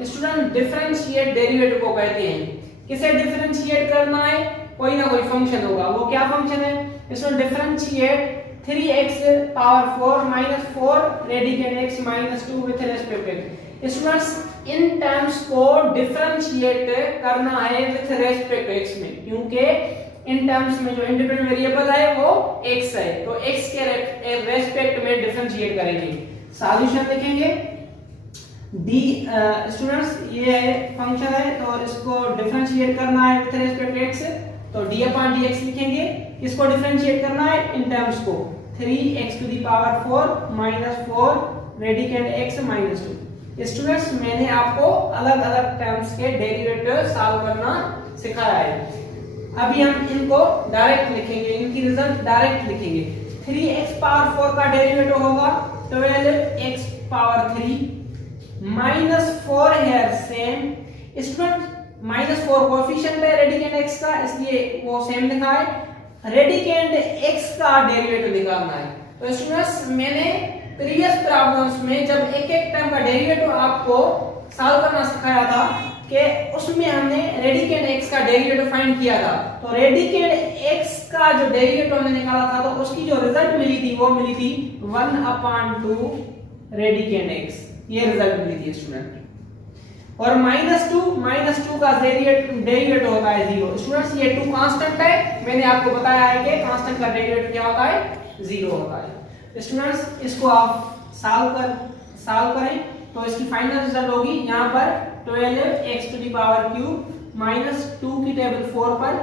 स्टूडेंट डिफरेंशिएट डेरिवेटिव को कहते हैं, किसे डिफरेंशिएट करना है, कोई ना कोई फंक्शन होगा, वो क्या फंक्शन है, इसमें differentiate 3x power 4 minus 4 radical x minus 2 with respect x। Students in terms को डिफरेंशिएट करना है विथ रेस्पेक्ट x में, क्योंकि इन टर्म्स में जो इंडिपेंडेंट वेरिएबल है वो x है, तो x के रेस्पेक्ट में डिफरेंशिएट करेंगे। सॉल्यूशन लिखेंगे डी स्टूडेंट्स ये फंक्शन है तो इसको डिफरेंशिएट करना है विद रिस्पेक्ट टू x, तो d अपॉन dx लिखेंगे। इसको डिफरेंशिएट करना है इन टर्म्स को 3x to the power 4 minus 4 radical x minus 2। स्टूडेंट्स मैंने आपको अलग अलग टर्म्स के डेरिवेटिव सॉल्व करना सिखाया है, अभी हम इनको डायरेक्ट लिखेंगे, इनकी रिजल्ट डायरेक्ट लिखेंगे। 3x पावर 4 का डेरिवेटिव होगा 12x पावर 3 माइनस 4 है सेम। स्टूडेंट माइनस 4 कोएफिशिएंट है रेडिकेंड x का, इसलिए वो सेम लिखा है। रेडिकेंड x का डेरिवेटिव निकालना है। तो स्टूडेंट्स मैंने प्रीवियस प्रॉब्लम्स में जब एक एक टर्म का डेरिवेटिव आपको सॉल्व करना सिखाया था कि उसमें हमने रेडिकेंड x का डेरिवेटिव फाइंड किया था, तो रेडिकेंड x का जो डेरिवेटिव हमने निकाला था तो उसकी जो रिजल्ट मिली थी वो मिली थी 1/2 रेडिकेंड x, ये रिजल्ट मिली थी स्टूडेंट। और -2 का डेरिवेटिव होता है 0। स्टूडेंट्स ये 2 कांस्टेंट है, मैंने आपको बताया है कि कांस्टेंट का डेरिवेटिव क्या होता है, 0 होता है। स्टूडेंट्स इसको आप सॉल्व करें तो इसकी फाइनल रिजल्ट होगी यहाँ पर 12x to the power cube minus 2 की टेबल 4 पर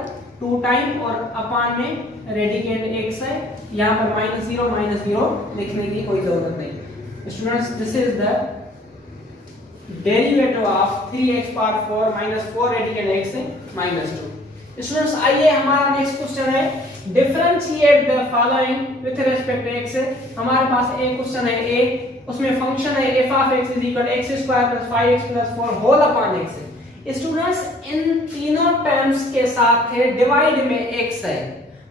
2 टाइम और अपान में रेडिकेंड x है, यहाँ पर -0 लिखने की कोई जरूरत नहीं। Students, this is the derivative of 3x power 4 minus 4 radical x minus 2। Students, आइए हमारा नेक्स्ट क्वेश्चन है differentiate the following with respect to x। हमारे पास एक क्वेश्चन है a, उसमें फंक्शन है f of x is equal to x square plus 5x plus 4 whole upon x। Students इन तीनों टर्म्स के साथ है डिवाइड में x है,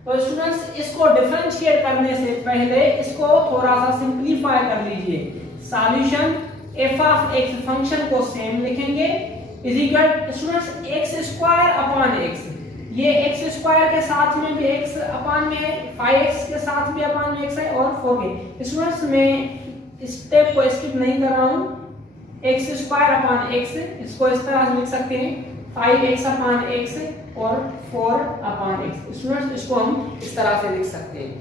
तो स्टूडेंट्स इसको डिफरेंशिएट करने से पहले इसको थोड़ा सा सिंपलीफाई कर लीजिए। Solution f of x function को सेम लिखेंगे is equal students x square upon x, ये x स्क्वायर के साथ में भी x अपॉन में है, 5x के साथ भी अपॉन में x है और 4 के। स्टूडेंट्स मैं स्टेप को स्किप नहीं कर रहा हूं, x स्क्वायर अपॉन x इसको इस तरह से लिख सकते हैं 5x अपॉन x और 4 अपॉन x। स्टूडेंट्स इसको हम इस तरह से लिख सकते हैं।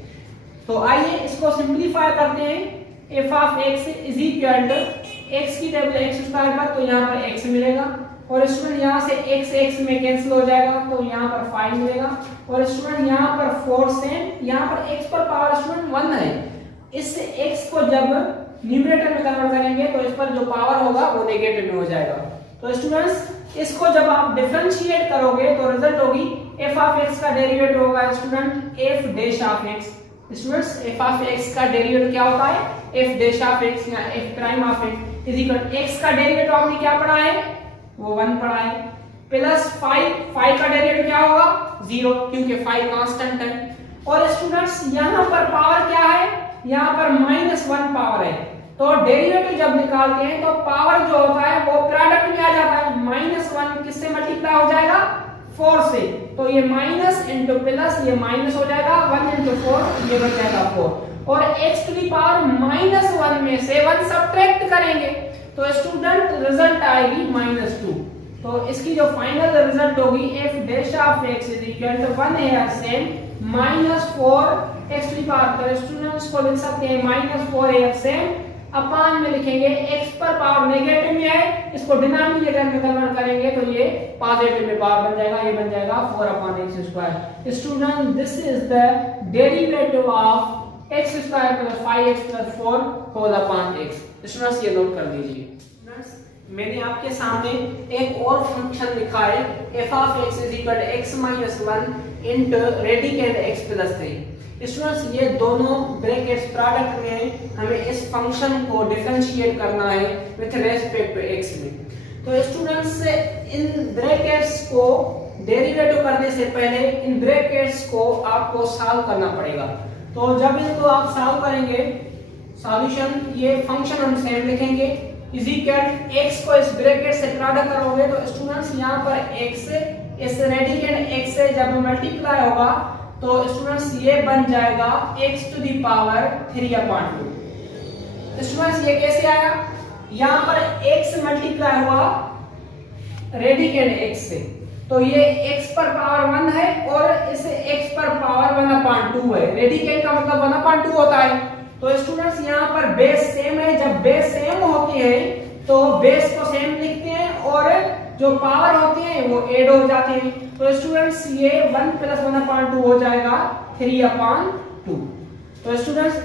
तो आइए इसको सिंपलीफाई करते हैं। f of x is equal to x की टेबल x स्क्वायर पर, तो यहाँ पर x मिलेगा और स्टूडेंट यहाँ से x में कैंसिल हो जाएगा तो यहाँ पर 5 मिलेगा और स्टूडेंट यहाँ पर 4 सेम, यहाँ पर x पर पावर स्टूडेंट 1 है, इस x को जब न्यूमरेटर में कन्वर्ट करेंगे तो इस पर जो पावर होगा वो नेगेटिव में हो जाएगा। तो स्टूडेंट्स इसको जब आप डिफरेंशिएट करोगे तो रिजल्ट होगी f ऑफ x का डेरिवेटिव होगा student f dash of x। Students f of x का डेरिवेटिव क्या होता है, f डैश ऑफ x या f prime of x is equal x का डेरिवेटिव आपने क्या पढ़ा है, वो 1 पढ़ा है, प्लस 5 का डेरिवेटिव क्या होगा 0, क्योंकि 5 कांस्टेंट है। और स्टूडेंट्स यहाँ पर पावर क्या है, यहाँ पर -1 पावर है, तो डेरिवेटिव जब निकालते हैं तो पावर जो होता है वो प्रोडक्ट में आ जाता है। -1 किससे मल्टीप्लाई हो जाएगा, 4 से, तो ये माइनस इंटू प्लस ये माइनस हो जाएगा, 1 इंटू 4 ये बन जाएगा 4। और x टू दी पावर -1 में से 1 सब्ट्रैक्ट करेंगे तो स्टूडेंट रिजल्ट आएगी -2। तो इसकी जो फाइनल रिजल्ट होगी f dash of x is equal to 1 है same -4 x to the power. तो स्टूडेंट्स को लिख सकते हैं -4 है सेम अपान में लिखेंगे x पर पावर नेगेटिव में है, इसको डिनोमिनेटर में कन्वर्ट करेंगे तो ये पॉजिटिव में पावर बन जाएगा, ये बन जाएगा 4/x²। Student this is the derivative of x² + 5x + 4 whole upon x। Students ये नोट कर लीजिए। मैंने आपके सामने एक और फंक्शन लिखा है f of x = x - 1 into radicand x + 3। Students ये दोनों ब्रैकेट्स प्रोडक्ट में है, हमें इस फंक्शन को डिफरेंशिएट करना है विथ रेस्पेक्ट टू x में। तो स्टूडेंट्स इन ब्रैकेट्स को डेरिवेटिव करने से पहले इन ब्रैकेट्स को आपको सॉल्व करना पड़ेगा। तो जब इनको आप सॉल्व करेंगे सॉल्यूशन ये फंक्शन हम सेम लिखेंगे इज इक्वल x को इस ब्रैकेट से प्रोडक्ट करोगे तो स्टूडेंट्स यहां पर x इस रेडिकेंड x से जब मल्टीप्लाई होगा तो स्टूडेंट्स ये बन जाएगा x to the power 3/2। Students ये कैसे आया, यहां पर x मल्टीप्लाई हुआ रेडिकेंड x से तो ये x पर पावर 1 है और इसे x पर पावर 1/2 है। रेडिकेंड का मतलब 1/2 होता है। तो स्टूडेंट्स यहां पर बेस सेम है, जब बेस सेम होती है तो बेस को सेम लिखते हैं और जो पावर होती है वो ऐड हो जाते हैं। तो स्टूडेंट्स ये 1 + 1/2 हो जाएगा 3/2। तो स्टूडेंट्स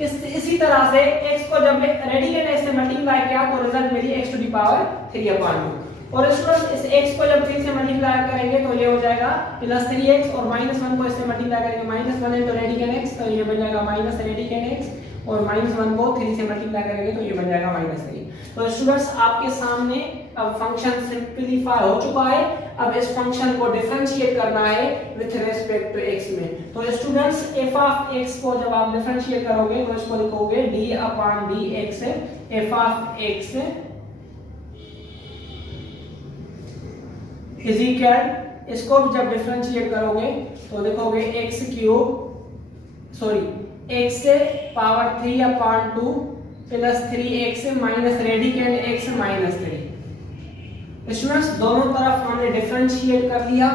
इसी तरह से x को जब रेडिकेंड x से मल्टीप्लाई किया तो रिजल्ट मिली x टू दी पावर 3/2। और स्टूडेंट्स इस x को जब 3 से मल्टीप्लाई करेंगे तो ये हो जाएगा +3x और -1 को इससे मल्टीप्लाई करेंगे -1 into रेडिकेंड x तो ये बन जाएगा माइनस रेडिकेंड x और -1 को 3 से मल्टीप्लाई करेंगे तो ये बन जाएगा -3। तो स्टूडेंट्स आपके सामने अब फंक्शन सिंपलीफाई हो चुका है। अब इस फंक्शन को डिफरेंशिएट करना है विथ रेस्पेक्ट टू x में। तो स्टूडेंट्स f ऑफ x को जब आप डिफरेंशिएट करोगे तो इसको लिखोगे d/dx f of x is equal, इसको जब डिफरेंशिएट करोगे तो लिखोगे x से power 3/2 + 3x minus radicand x -3। Students दोनों तरफ हमने डिफरेंशिएट कर लिया।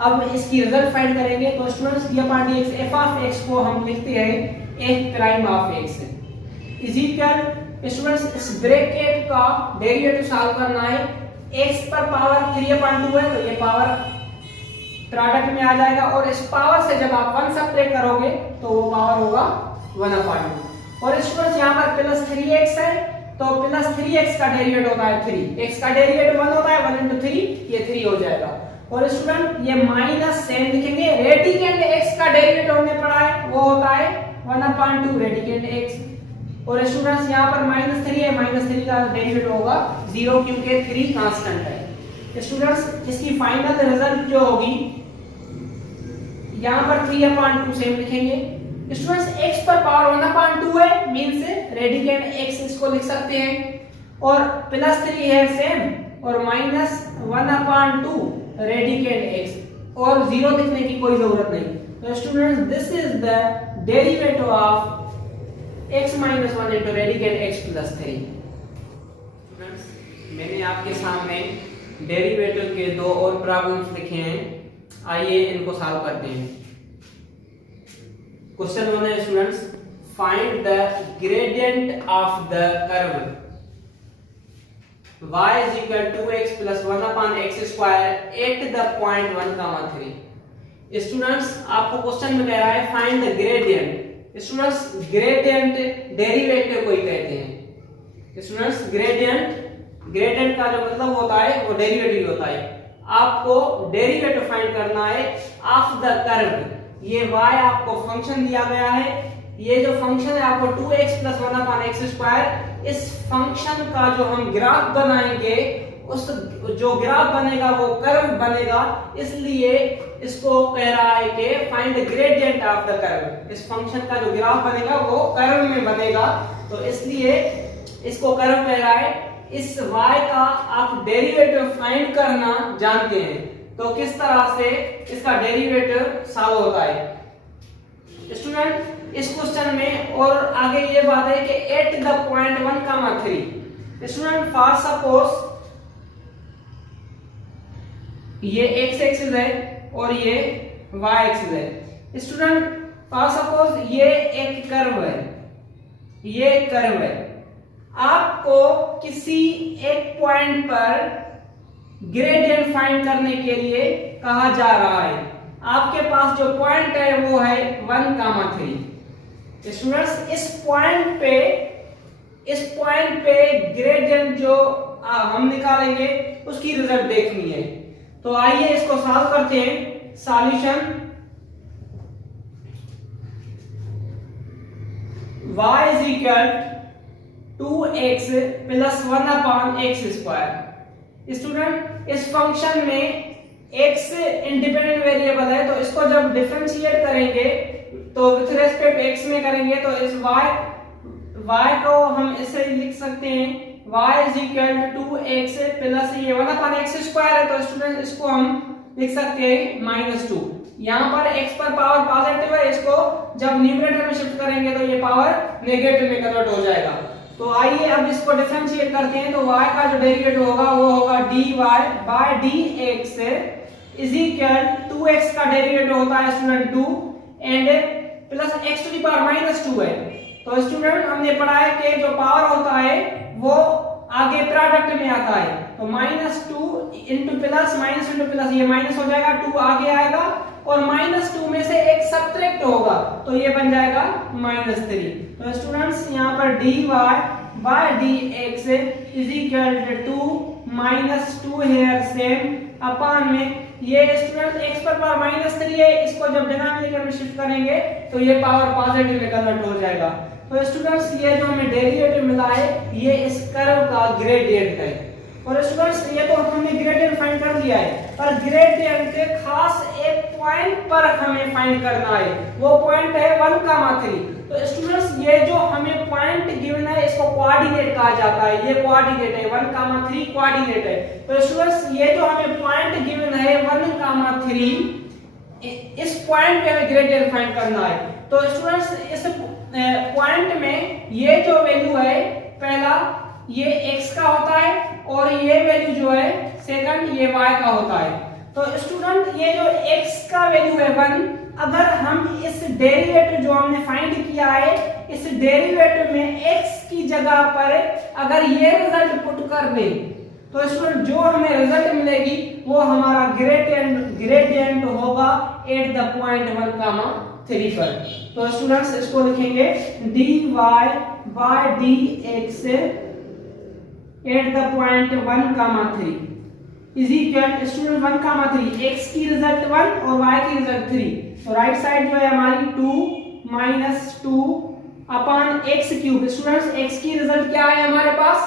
अब इसकी रिजल्ट फाइंड करेंगे तो students d/dx f of x को हम लिखते हैं f' of x is equal. Students इस ब्रैकेट का डेरिवेटिव सॉल्व करना है। x पर पावर 3/2 है तो ये पावर प्रोडक्ट में आ जाएगा और इस पावर से जब आप 1 सब्ट्रैक्ट करोगे तो वो पावर होगा 1/2। और स्टूडेंट्स यहां पर +3x है तो +3x का डेरिवेटिव होता है 3, x का डेरिवेटिव 1 होता है 1 into 3 ये 3 हो जाएगा। और स्टूडेंट ये माइनस सेम लिखेंगे, रेडिकेंड x का डेरिवेटिव हमने पढ़ा है वो होता है 1/2 रेडिकेंड x। और स्टूडेंट्स यहां पर -3 है, -3 का डेरिवेटिव होगा 0 क्योंकि 3 कांस्टेंट है। स्टूडेंट्स इसकी फाइनल रिजल्ट जो होगी यहां पर 3/2 सेम लिखेंगे। स्टूडेंट्स x पर पावर 1/2 है मींस रेडिकेंड x इसको लिख सकते हैं और +3 है सेम और -1/2 रेडिकेंड x और 0 लिखने की कोई जरूरत नहीं। तो students this is the derivative of x - 1 into radicand x + 3। Students मैंने आपके सामने डेरिवेटिव के 2 और प्रॉब्लम्स लिखे हैं, आइए इनको सॉल्व करते हैं। क्वेश्चन 1 है students, find the gradient of the curve y = 2x + 1/x² at the point 1, 3। Students आपको क्वेश्चन में कह रहा है find the gradient. Students gradient derivative को ही कहते हैं। स्टूडेंट्स ग्रेडियंट का जो मतलब होता है वो डेरिवेटिव होता है। आपको डेरिवेटिव फाइंड करना है ऑफ द कर्व। ये y आपको फंक्शन दिया गया है, ये जो फंक्शन है आपको 2x + 1/x², इस फंक्शन का जो हम ग्राफ बनाएंगे उस जो ग्राफ बनेगा वो कर्व बनेगा, इसलिए इसको कह रहा है कि find the gradient of the curve. इस फंक्शन का जो ग्राफ बनेगा वो कर्व में बनेगा तो इसलिए इसको कर्व कह रहा है। इस y का आप डेरिवेटिव फाइंड करना जानते हैं तो किस तरह से इसका डेरिवेटिव सॉल्व होता है। स्टूडेंट इस क्वेश्चन में। और आगे ये बात है कि at the point 1,3 student for suppose ये x एक्सिस है और ये y एक्सिस है। स्टूडेंट फॉर सपोज ये एक कर्व है, ये एक कर्व है। आपको किसी एक पॉइंट पर ग्रेडियंट फाइंड करने के लिए कहा जा रहा है। आपके पास जो पॉइंट है वो है 1,3। स्टूडेंट्स इस पॉइंट पे ग्रेडियंट जो हम निकालेंगे उसकी रिजल्ट देखनी है। तो आइए इसको सॉल्व करते हैं। Solution y is equal 2x plus 1/x²। Student इस फंक्शन में x इंडिपेंडेंट वेरिएबल है, तो इसको जब डिफरेंशिएट करेंगे तो विथ रेस्पेक्ट x में करेंगे तो इस y को हम ऐसे लिख सकते हैं y is equal to 2x plus ये 1/x² है, तो स्टूडेंट इसको हम लिख सकते हैं -2। यहाँ पर x पर पावर पॉजिटिव है, इसको जब न्यूमरेटर में शिफ्ट करेंगे तो ये पावर नेगेटिव में कन्वर्ट हो जाएगा। तो आइए अब इसको डिफरेंशिएट करते हैं। तो y का जो डेरिवेटिव होगा वो होगा dy by dx is equal 2x का डेरिवेटिव होता है student 2 and plus x to the power -2 है। तो स्टूडेंट हमने पढ़ा है कि जो पावर होता है वो आगे प्रोडक्ट में आता है, तो -2 into plus minus into plus ये माइनस हो जाएगा, 2 आगे आएगा और -2 में से एक सब्ट्रैक्ट होगा तो ये बन जाएगा -3। तो स्टूडेंट्स यहाँ पर dy by dx is equal to 2 here same अपान में ये स्टूडेंट x पर पावर -3 है, इसको जब डिनोमिनेटर में शिफ्ट करेंगे तो ये पावर पॉजिटिव में कन्वर्ट हो जाएगा। तो स्टूडेंट्स ये जो हमें डेरिवेटिव मिला है ये इस कर्व का ग्रेडियंट है। और स्टूडेंट्स ये तो हमने ग्रेडियंट फाइंड कर लिया है, पर ग्रेडियंट खास एक पॉइंट पर हमें फाइंड करना है, वो पॉइंट है 1,3। तो स्टूडेंट्स ये जो हमें पॉइंट गिवन है इसको कोऑर्डिनेट कहा जाता है, ये कोऑर्डिनेट है 1,3 कोऑर्डिनेट है। तो स्टूडेंट्स ये जो हमें पॉइंट गिवन है 1,3 इस पॉइंट पे हमें ग्रेडियंट फाइंड करना है। तो स्टूडेंट्स इस पॉइंट में ये जो वैल्यू है पहला ये x का होता है और ये वैल्यू जो है सेकंड ये y का होता है। तो स्टूडेंट ये जो x का वैल्यू है 1, अगर हम इस डेरिवेटिव जो हमने फाइंड किया है इस डेरिवेटिव में x की जगह पर अगर ये रिजल्ट पुट कर दें तो स्टूडेंट जो हमें रिजल्ट मिलेगी वो हमारा ग्रेडियंट होगा एट द पॉइंट 1,3 पर। तो स्टूडेंट्स इसको लिखेंगे dy by dx at the point 1,3 is equal student 1,3 x की रिजल्ट 1 और y की रिजल्ट 3। तो राइट साइड जो है हमारी 2 - 2 अपान x क्यूब। स्टूडेंट्स x की रिजल्ट क्या है हमारे पास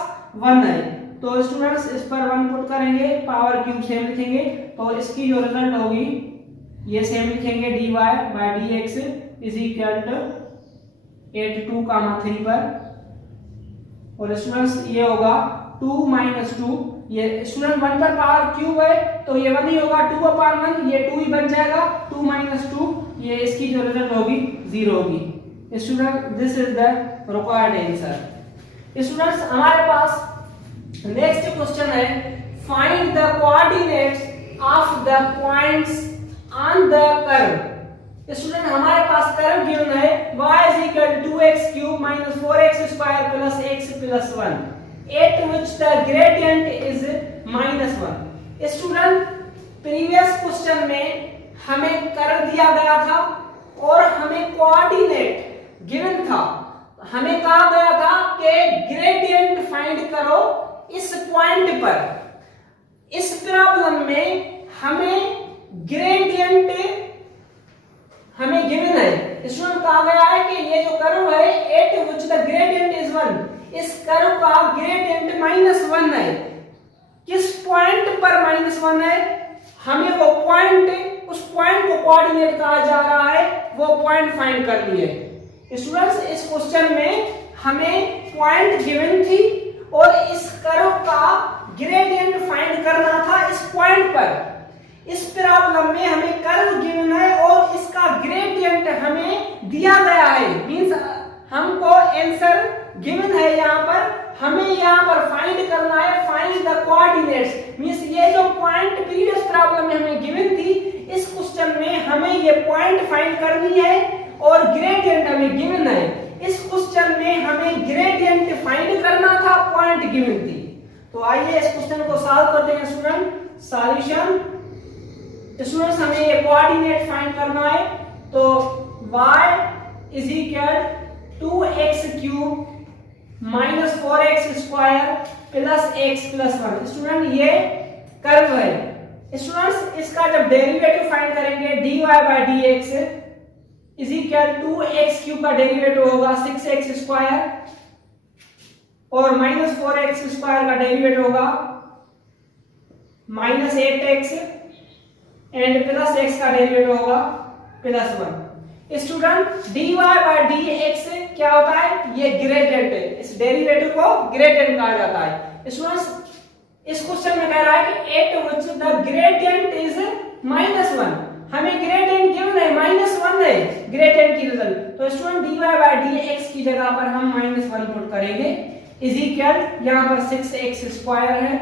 1 है, तो स्टूडेंट्स इस पर 1 पुट करेंगे, पावर क्यूब सेम लिखेंगे, तो इसकी जो रिजल्ट होगी ये सेम लिखेंगे dy by dx is equal to 2,3 पर। और स्टूडेंट्स ये होगा 2 - 2, ये स्टूडेंट 1 पर पावर क्यूब है तो ये 1 ही होगा, 2/1 ये 2 ही बन जाएगा, 2 - 2 ये इसकी जो रिजल्ट होगी 0 होगी। Student this is the required answer. Students हमारे पास नेक्स्ट क्वेश्चन है find the coordinates of the points on the curve. Student हमारे पास कर्व गिवन है y is equal to 2x³ - 4x² plus x plus 1 at which the gradient is -1। Student previous question में हमें curve दिया गया था और हमें कोऑर्डिनेट गिवन था, हमें कहा गया था कि ग्रेडियंट फाइंड करो इस पॉइंट पर। इस प्रॉब्लम में हमें ग्रेडियंट हमें गिवन है, स्टूडेंट कहा गया है कि ये जो कर्व है at which the gradient is 1, इस कर्व का ग्रेडियंट -1 है। किस पॉइंट पर -1 है, हमें वो पॉइंट उस पॉइंट को कोऑर्डिनेट कहा जा रहा है, वो पॉइंट फाइंड करनी है। स्टूडेंट्स इस क्वेश्चन में हमें पॉइंट गिवन थी और इस कर्व का ग्रेडियंट फाइंड करना था इस पॉइंट पर। इस प्रॉब्लम में हमें कर्व गिवन है और इसका ग्रेडियंट हमें दिया गया है, मींस हमको आंसर गिवन है यहाँ पर, हमें यहाँ पर फाइंड करना है, फाइंड द कोऑर्डिनेट्स, मींस ये जो पॉइंट प्रीवियस प्रॉब्लम में हमें गिवन थी, इस क्वेश्चन में हमें ये पॉइंट फाइंड करनी है और ग्रेडियंट हमें गिवन है। इस क्वेश्चन में हमें ग्रेडियंट फाइंड करना था, पॉइंट गिवन थी। तो आइए इस क्वेश्चन को सॉल्व करते हैं स्टूडेंट। सॉल्यूशन, स्टूडेंट्स हमें ये कोऑर्डिनेट फाइंड करना है, तो y is equal 2x cube minus 4x square plus x plus 1। Student ये कर्व है। स्टूडेंट्स इसका जब डेरिवेटिव फाइंड करेंगे dy by dx is equal 2x cube का डेरिवेटिव होगा 6x स्क्वायर और माइनस 4x स्क्वायर का डेरिवेटिव होगा minus 8x and plus x का डेरिवेटिव होगा plus 1। Student dy by dx क्या होता है, ये ग्रेडियंट है, इस डेरिवेटिव को ग्रेडियंट कहा जाता है। स्टूडेंट्स इस क्वेश्चन में कह रहा है कि at which the gradient is -1, हमें ग्रेडियंट गिवन है -1 है ग्रेडियंट की रिजल्ट, तो स्टूडेंट dy बाय dx की जगह पर हम -1 पुट करेंगे इज इक्वल, यहाँ पर 6x स्क्वायर है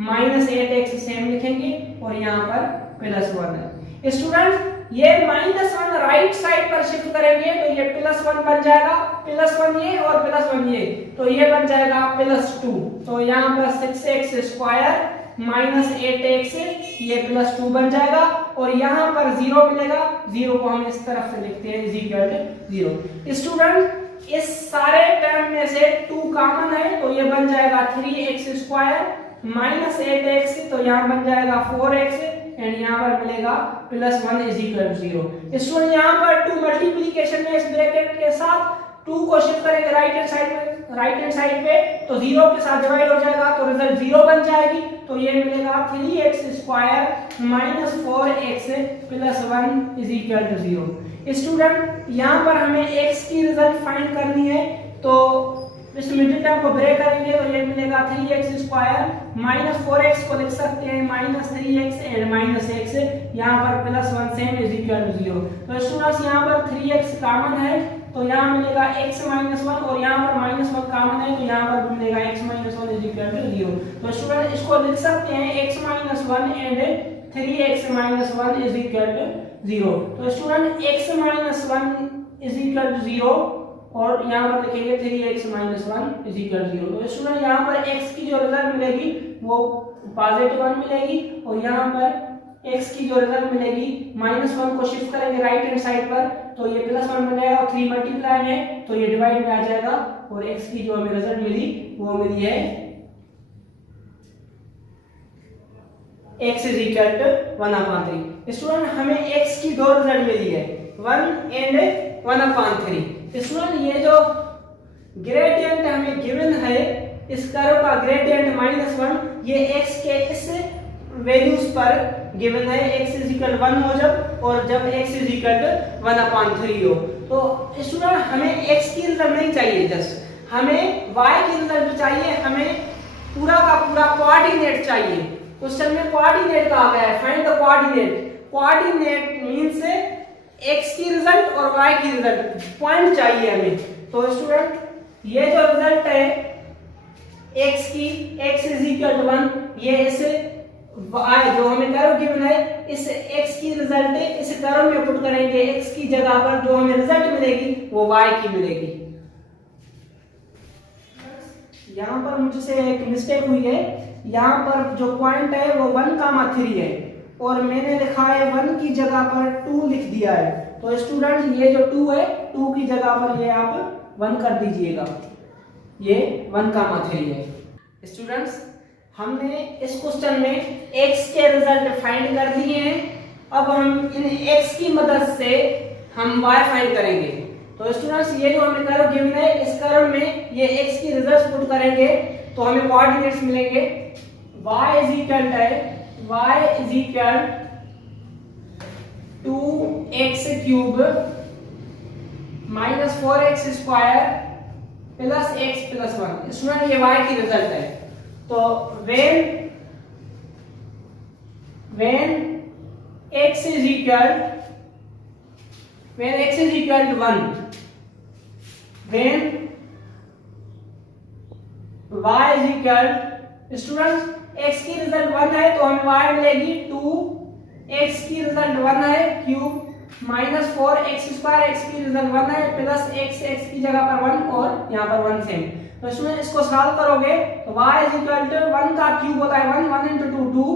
माइनस 8x सेम लिखेंगे और यहाँ पर प्लस 1 है। स्टूडेंट ये -1 राइट साइड पर शिफ्ट करेंगे तो ये +1 बन जाएगा, +1 ये और +1 ये, तो ये बन जाएगा +2। तो यहाँ पर 6x स्क्वायर माइनस 8x ये +2 बन जाएगा और यहाँ पर 0 मिलेगा, 0 को हम इस तरफ से लिखते हैं इज इक्वल 0। स्टूडेंट इस सारे टर्म में से 2 कॉमन है तो ये बन जाएगा 3x स्क्वायर माइनस 8x, तो यहाँ बन जाएगा 4x एंड यहाँ पर मिलेगा +1 इज इक्वल 0। स्टूडेंट यहाँ पर 2 मल्टीप्लिकेशन में इस ब्रैकेट के साथ 2 को शिफ्ट करेंगे राइट हैंड साइड पे, तो 0 के साथ डिवाइड हो जाएगा तो रिजल्ट 0 बन जाएगी, तो ये मिलेगा 3x square minus 4x plus 1 is equal 0। Student यहाँ पर हमें x की रिजल्ट फाइंड करनी है, तो इस मिडिल टर्म को ब्रेक करेंगे तो ये मिलेगा 3x स्क्वायर माइनस 4x को लिख सकते हैं minus 3x and minus x, यहाँ पर +1 सेम इज इक्वल 0। तो स्टूडेंट्स यहाँ पर 3x कॉमन है तो यहाँ मिलेगा x -1 और यहाँ पर -1 कॉमन है तो यहाँ पर मिलेगा x -1 इज इक्वल 0। तो स्टूडेंट इसको लिख सकते हैं x -1 and 3x -1 is equal 0। तो स्टूडेंट x -1 इज इक्वल 0 और यहाँ पर लिखेंगे 3x -1 इज इक्वल 0। तो स्टूडेंट यहाँ पर x की जो रिजल्ट मिलेगी वो पॉजिटिव 1 मिलेगी और यहाँ पर x की जो रिजल्ट मिलेगी -1 को शिफ्ट करेंगे राइट हैंड साइड पर तो ये +1 बन जाएगा और 3 मल्टीप्लाई है तो ये डिवाइड में आ जाएगा और x की जो हमें रिजल्ट मिली वो मिली है x इज इक्वल 1/3। स्टूडेंट हमें x की दो रिजल्ट मिली है 1 एंड 1/3। स्टूडेंट ये जो ग्रेडियंट हमें गिवन है इस कर्व का ग्रेडियंट -1 ये x के इस वैल्यूज पर गिवन है, x इज इक्वल 1 हो जब और जब x इज इक्वल 1/3 हो। तो स्टूडेंट हमें x की रिजल्ट नहीं चाहिए, जस्ट हमें y की रिजल्ट चाहिए, हमें पूरा का पूरा कोऑर्डिनेट चाहिए। क्वेश्चन में कोऑर्डिनेट कहा गया है, find the coordinate. Coordinate means x की रिजल्ट और y की रिजल्ट, पॉइंट चाहिए हमें। तो स्टूडेंट ये जो रिजल्ट है x की, x इज इक्वल 1, ये इस y जो हमें कर्व गिवन है इस x की रिजल्ट इस कर्व में पुट करेंगे, x की जगह पर जो हमें रिजल्ट मिलेगी वो y की मिलेगी। यहाँ पर मुझसे एक मिस्टेक हुई है, यहाँ पर जो पॉइंट है वो 1,3 है और मैंने लिखा है 1 की जगह पर 2 लिख दिया है। तो स्टूडेंट ये जो 2 है 2 की जगह पर ये आप 1 कर दीजिएगा, ये 1,3 है। स्टूडेंट्स हमने इस क्वेश्चन में x के रिजल्ट फाइंड कर दिए हैं, अब हम इन x की मदद से हम y फाइंड करेंगे। तो स्टूडेंट्स ये जो हमें कर्व गिवन है इस कर्व में ये x की रिजल्ट पुट करेंगे तो हमें कोऑर्डिनेट्स मिलेंगे y is equal 2x cube minus 4x square plus x plus 1। Student ये y की रिजल्ट है। तो when x is equal when x is equal to 1, then y is equal, students x की result 1 है तो हमें y मिलेगी 2, x की रिजल्ट 1 है cube minus 4x square, x की रिजल्ट 1 है प्लस x की जगह पर 1 और यहाँ पर 1 सेम। तो इसमें इसको सॉल्व करोगे तो y इज इक्वल टू 1 का क्यूब होता है 1 into 2 2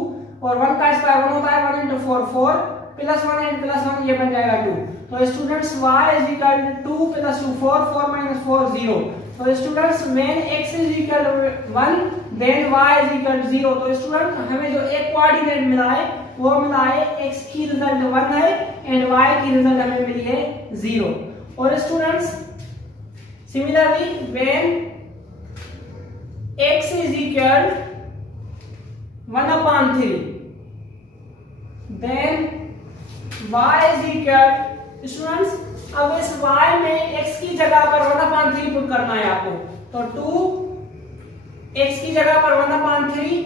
और 1 का स्क्वायर 1 होता है 1 into 4 4 प्लस 1 and प्लस 1 ये बन जाएगा 2। तो students y is equal to 2 plus 2 4 4 minus 4 0। तो students when x is equal to 1 then y is equal to 0। तो स्टूडेंट हमें जो एक कोऑर्डिनेट मिला है वो मिला है x की रिजल्ट 1 है एंड y की रिजल्ट हमें मिली है 0। और students similarly when x is equal 1/3 then y is equal, students अब इस y में x की जगह पर 1/3 पुट करना है आपको। तो 2 x की जगह पर 1/3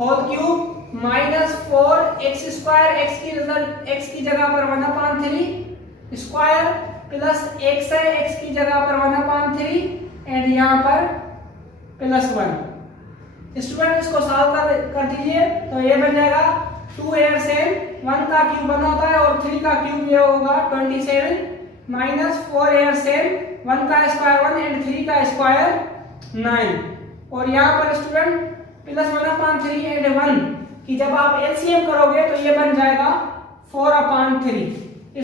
whole cube minus 4 x square, x की रिजल्ट x की जगह पर 1/3 स्क्वायर प्लस x है x की जगह पर 1/3 एंड यहाँ पर प्लस 1। स्टूडेंट इसको सॉल्व कर दीजिए तो ये बन जाएगा 2 एयर सेम 1 का क्यूब बना होता है और 3 का क्यूब ये होगा 27 माइनस 4 एयर सेम 1 का स्क्वायर 1 एंड 3 का स्क्वायर 9 और यहाँ पर स्टूडेंट प्लस 1/3 एंड 1 की जब आप एलसीएम करोगे तो ये बन जाएगा 4/3।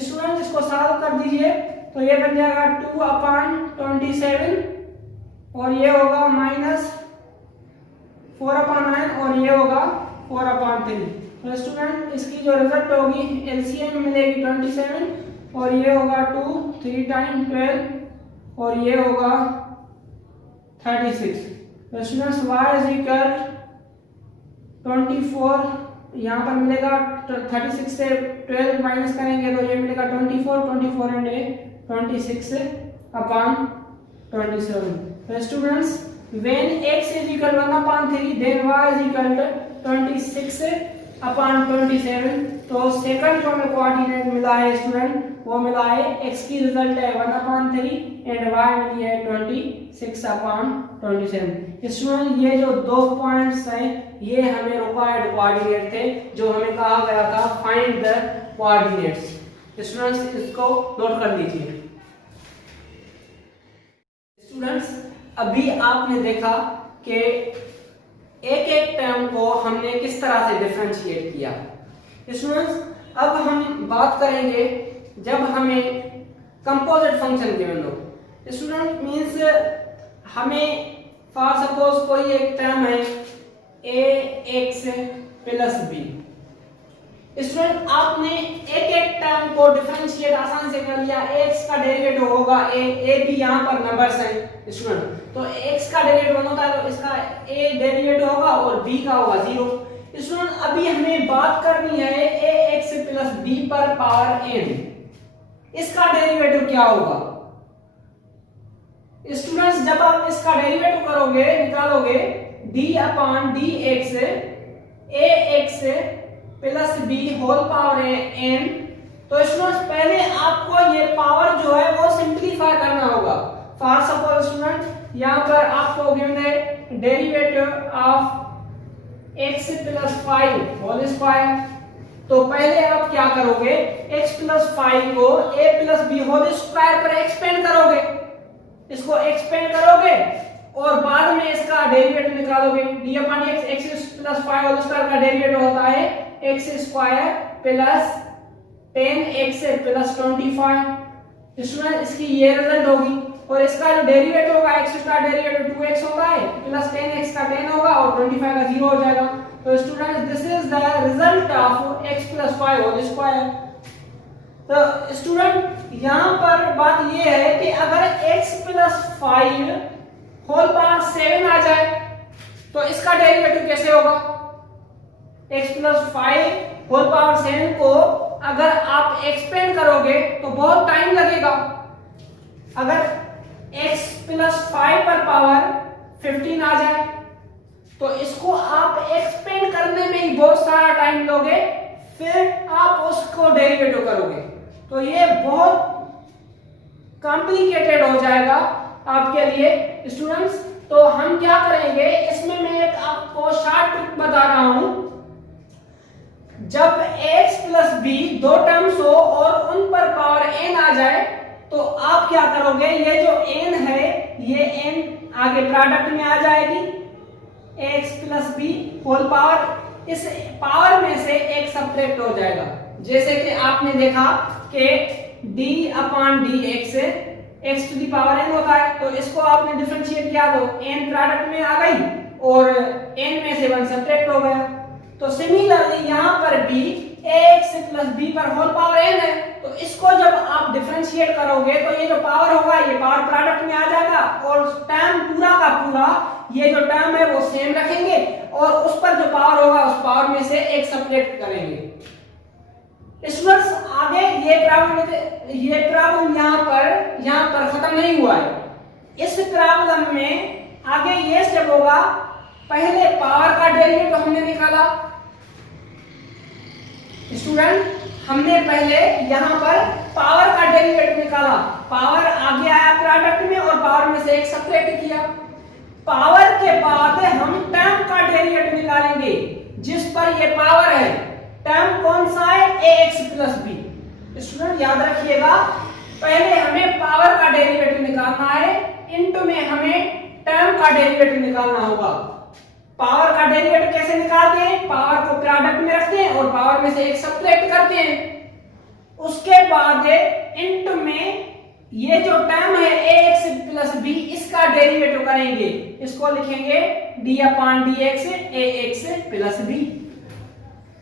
स्टूडेंट इसको सॉल्व कर दीजिए तो ये बन जाएगा 2/27 और ये होगा माइनस 4/9 और ये होगा 4/3। तो स्टूडेंट इसकी जो रिजल्ट होगी एलसीएम मिलेगी 27 और ये होगा 2 3 टाइम 12 और ये होगा 36। तो स्टूडेंट्स y इज इक्वल 24 यहाँ पर मिलेगा 36 से 12 माइनस करेंगे तो ये मिलेगा 24 एंड 26/27। तो students when x is equal 1/3 then y is equal to 26/27। तो सेकंड जो हमें कोऑर्डिनेट मिला है स्टूडेंट वो मिला है x की रिजल्ट है 1/3 एंड y मिली है 26/27। स्टूडेंट ये जो दो पॉइंट्स हैं ये हमें रिक्वायर्ड कोऑर्डिनेट थे जो हमें कहा गया था फाइंड द कोऑर्डिनेट्स। स्टूडेंट्स इसको नोट कर लीजिए। स्टूडेंट्स अभी आपने देखा कि एक एक टर्म को हमने किस तरह से डिफरेंशिएट किया। स्टूडेंट्स अब हम बात करेंगे जब हमें कंपोजिट फंक्शन गिवन हो। स्टूडेंट मींस हमें फॉर सपोज कोई एक टर्म है ax प्लस b। स्टूडेंट आपने एक एक टर्म को डिफरेंशिएट आसान से कर लिया। x का डेरिवेटिव होगा a b यहाँ पर नंबर्स हैं स्टूडेंट तो x का डेरिवेटिव 1 होता है तो इसका a डेरिवेटिव होगा और b का होगा 0। स्टूडेंट अभी हमें बात करनी है ax प्लस b पर पावर n, इसका डेरिवेटिव क्या होगा। स्टूडेंट्स जब आप इसका डेरिवेटिव करोगे निकालोगे d/dx ax plus b whole power n। तो स्टूडेंट्स पहले आपको ये पावर जो है वो सिंपलीफाई करना होगा। फॉर सपोज स्टूडेंट यहाँ पर आपको गिवन है derivative of x plus 5 whole square. तो पहले आप क्या करोगे x प्लस 5 को a plus b whole square पर एक्सपेंड करोगे, इसको एक्सपेंड करोगे और बाद में इसका डेरिवेटिव निकालोगे। d/dx x plus 5 whole square का डेरिवेटिव होता है x square plus 10x plus 25। Student इसकी ये रिजल्ट होगी और इसका जो डेरिवेटिव होगा x का डेरिवेटिव 2x होगा है प्लस 10x का 10 होगा और 25 का 0 हो जाएगा। तो student this is the result of x plus 5 whole square. तो स्टूडेंट यहाँ पर बात ये है कि अगर x प्लस 5 होल पावर 7 आ जाए तो इसका डेरिवेटिव कैसे होगा। x प्लस 5 होल पावर 7 को अगर आप एक्सपेंड करोगे तो बहुत टाइम लगेगा। अगर x प्लस 5 पर पावर 15 आ जाए तो इसको आप एक्सपेंड करने में ही बहुत सारा टाइम लोगे, फिर आप उसको डेरिवेटिव करोगे तो ये बहुत कॉम्प्लिकेटेड हो जाएगा आपके लिए स्टूडेंट्स। तो हम क्या करेंगे, इसमें मैं एक आपको शॉर्ट ट्रिक बता रहा हूं। जब x प्लस बी दो टर्म्स हो और उन पर पावर n आ जाए तो आप क्या करोगे, ये जो n है ये n आगे प्रोडक्ट में आ जाएगी, x plus b whole power, इस पावर में से एक सब्ट्रैक्ट हो जाएगा। जैसे कि आपने देखा कि d upon d x to the power n होता है, तो इसको आपने डिफरेंशिएट किया तो n प्रोडक्ट में आ गई और n में से 1 सब्ट्रैक्ट हो गया। तो सिमिलरली यहाँ पर भी ax प्लस b पर होल पावर n है, तो इसको जब आप डिफरेंशिएट करोगे तो ये जो पावर होगा ये पावर प्रोडक्ट में आ जाएगा और टर्म पूरा का पूरा ये जो टर्म है वो सेम रखेंगे और उस पर जो पावर होगा उस पावर में से एक सब्ट्रैक्ट करेंगे। स्टूडेंट्स आगे ये प्रॉब्लम यहाँ पर खत्म नहीं हुआ है। इस प्रॉब्लम में आगे ये स्टेप होगा, पहले पावर का डेरिवेटिव हमने निकाला स्टूडेंट, हमने पहले यहाँ पर पावर का डेरिवेटिव निकाला, पावर आगे आया प्रोडक्ट में और पावर में से एक सब्ट्रैक्ट किया। पावर के बाद हम टर्म का डेरिवेटिव निकालेंगे जिस पर ये पावर है, टर्म कौन सा है, ax प्लस b। स्टूडेंट याद रखिएगा, पहले हमें पावर का डेरिवेटिव निकालना है, इनटू में हमें टर्म का डेरिवेटिव निकालना होगा। पावर का डेरिवेटिव कैसे निकालते हैं, पावर को प्रोडक्ट में रखते हैं और पावर में से एक सब्ट्रैक्ट करते हैं। उसके बाद इनटू में ये जो टर्म है ax प्लस b इसका डेरिवेटिव करेंगे, इसको लिखेंगे d upon dx ax plus b।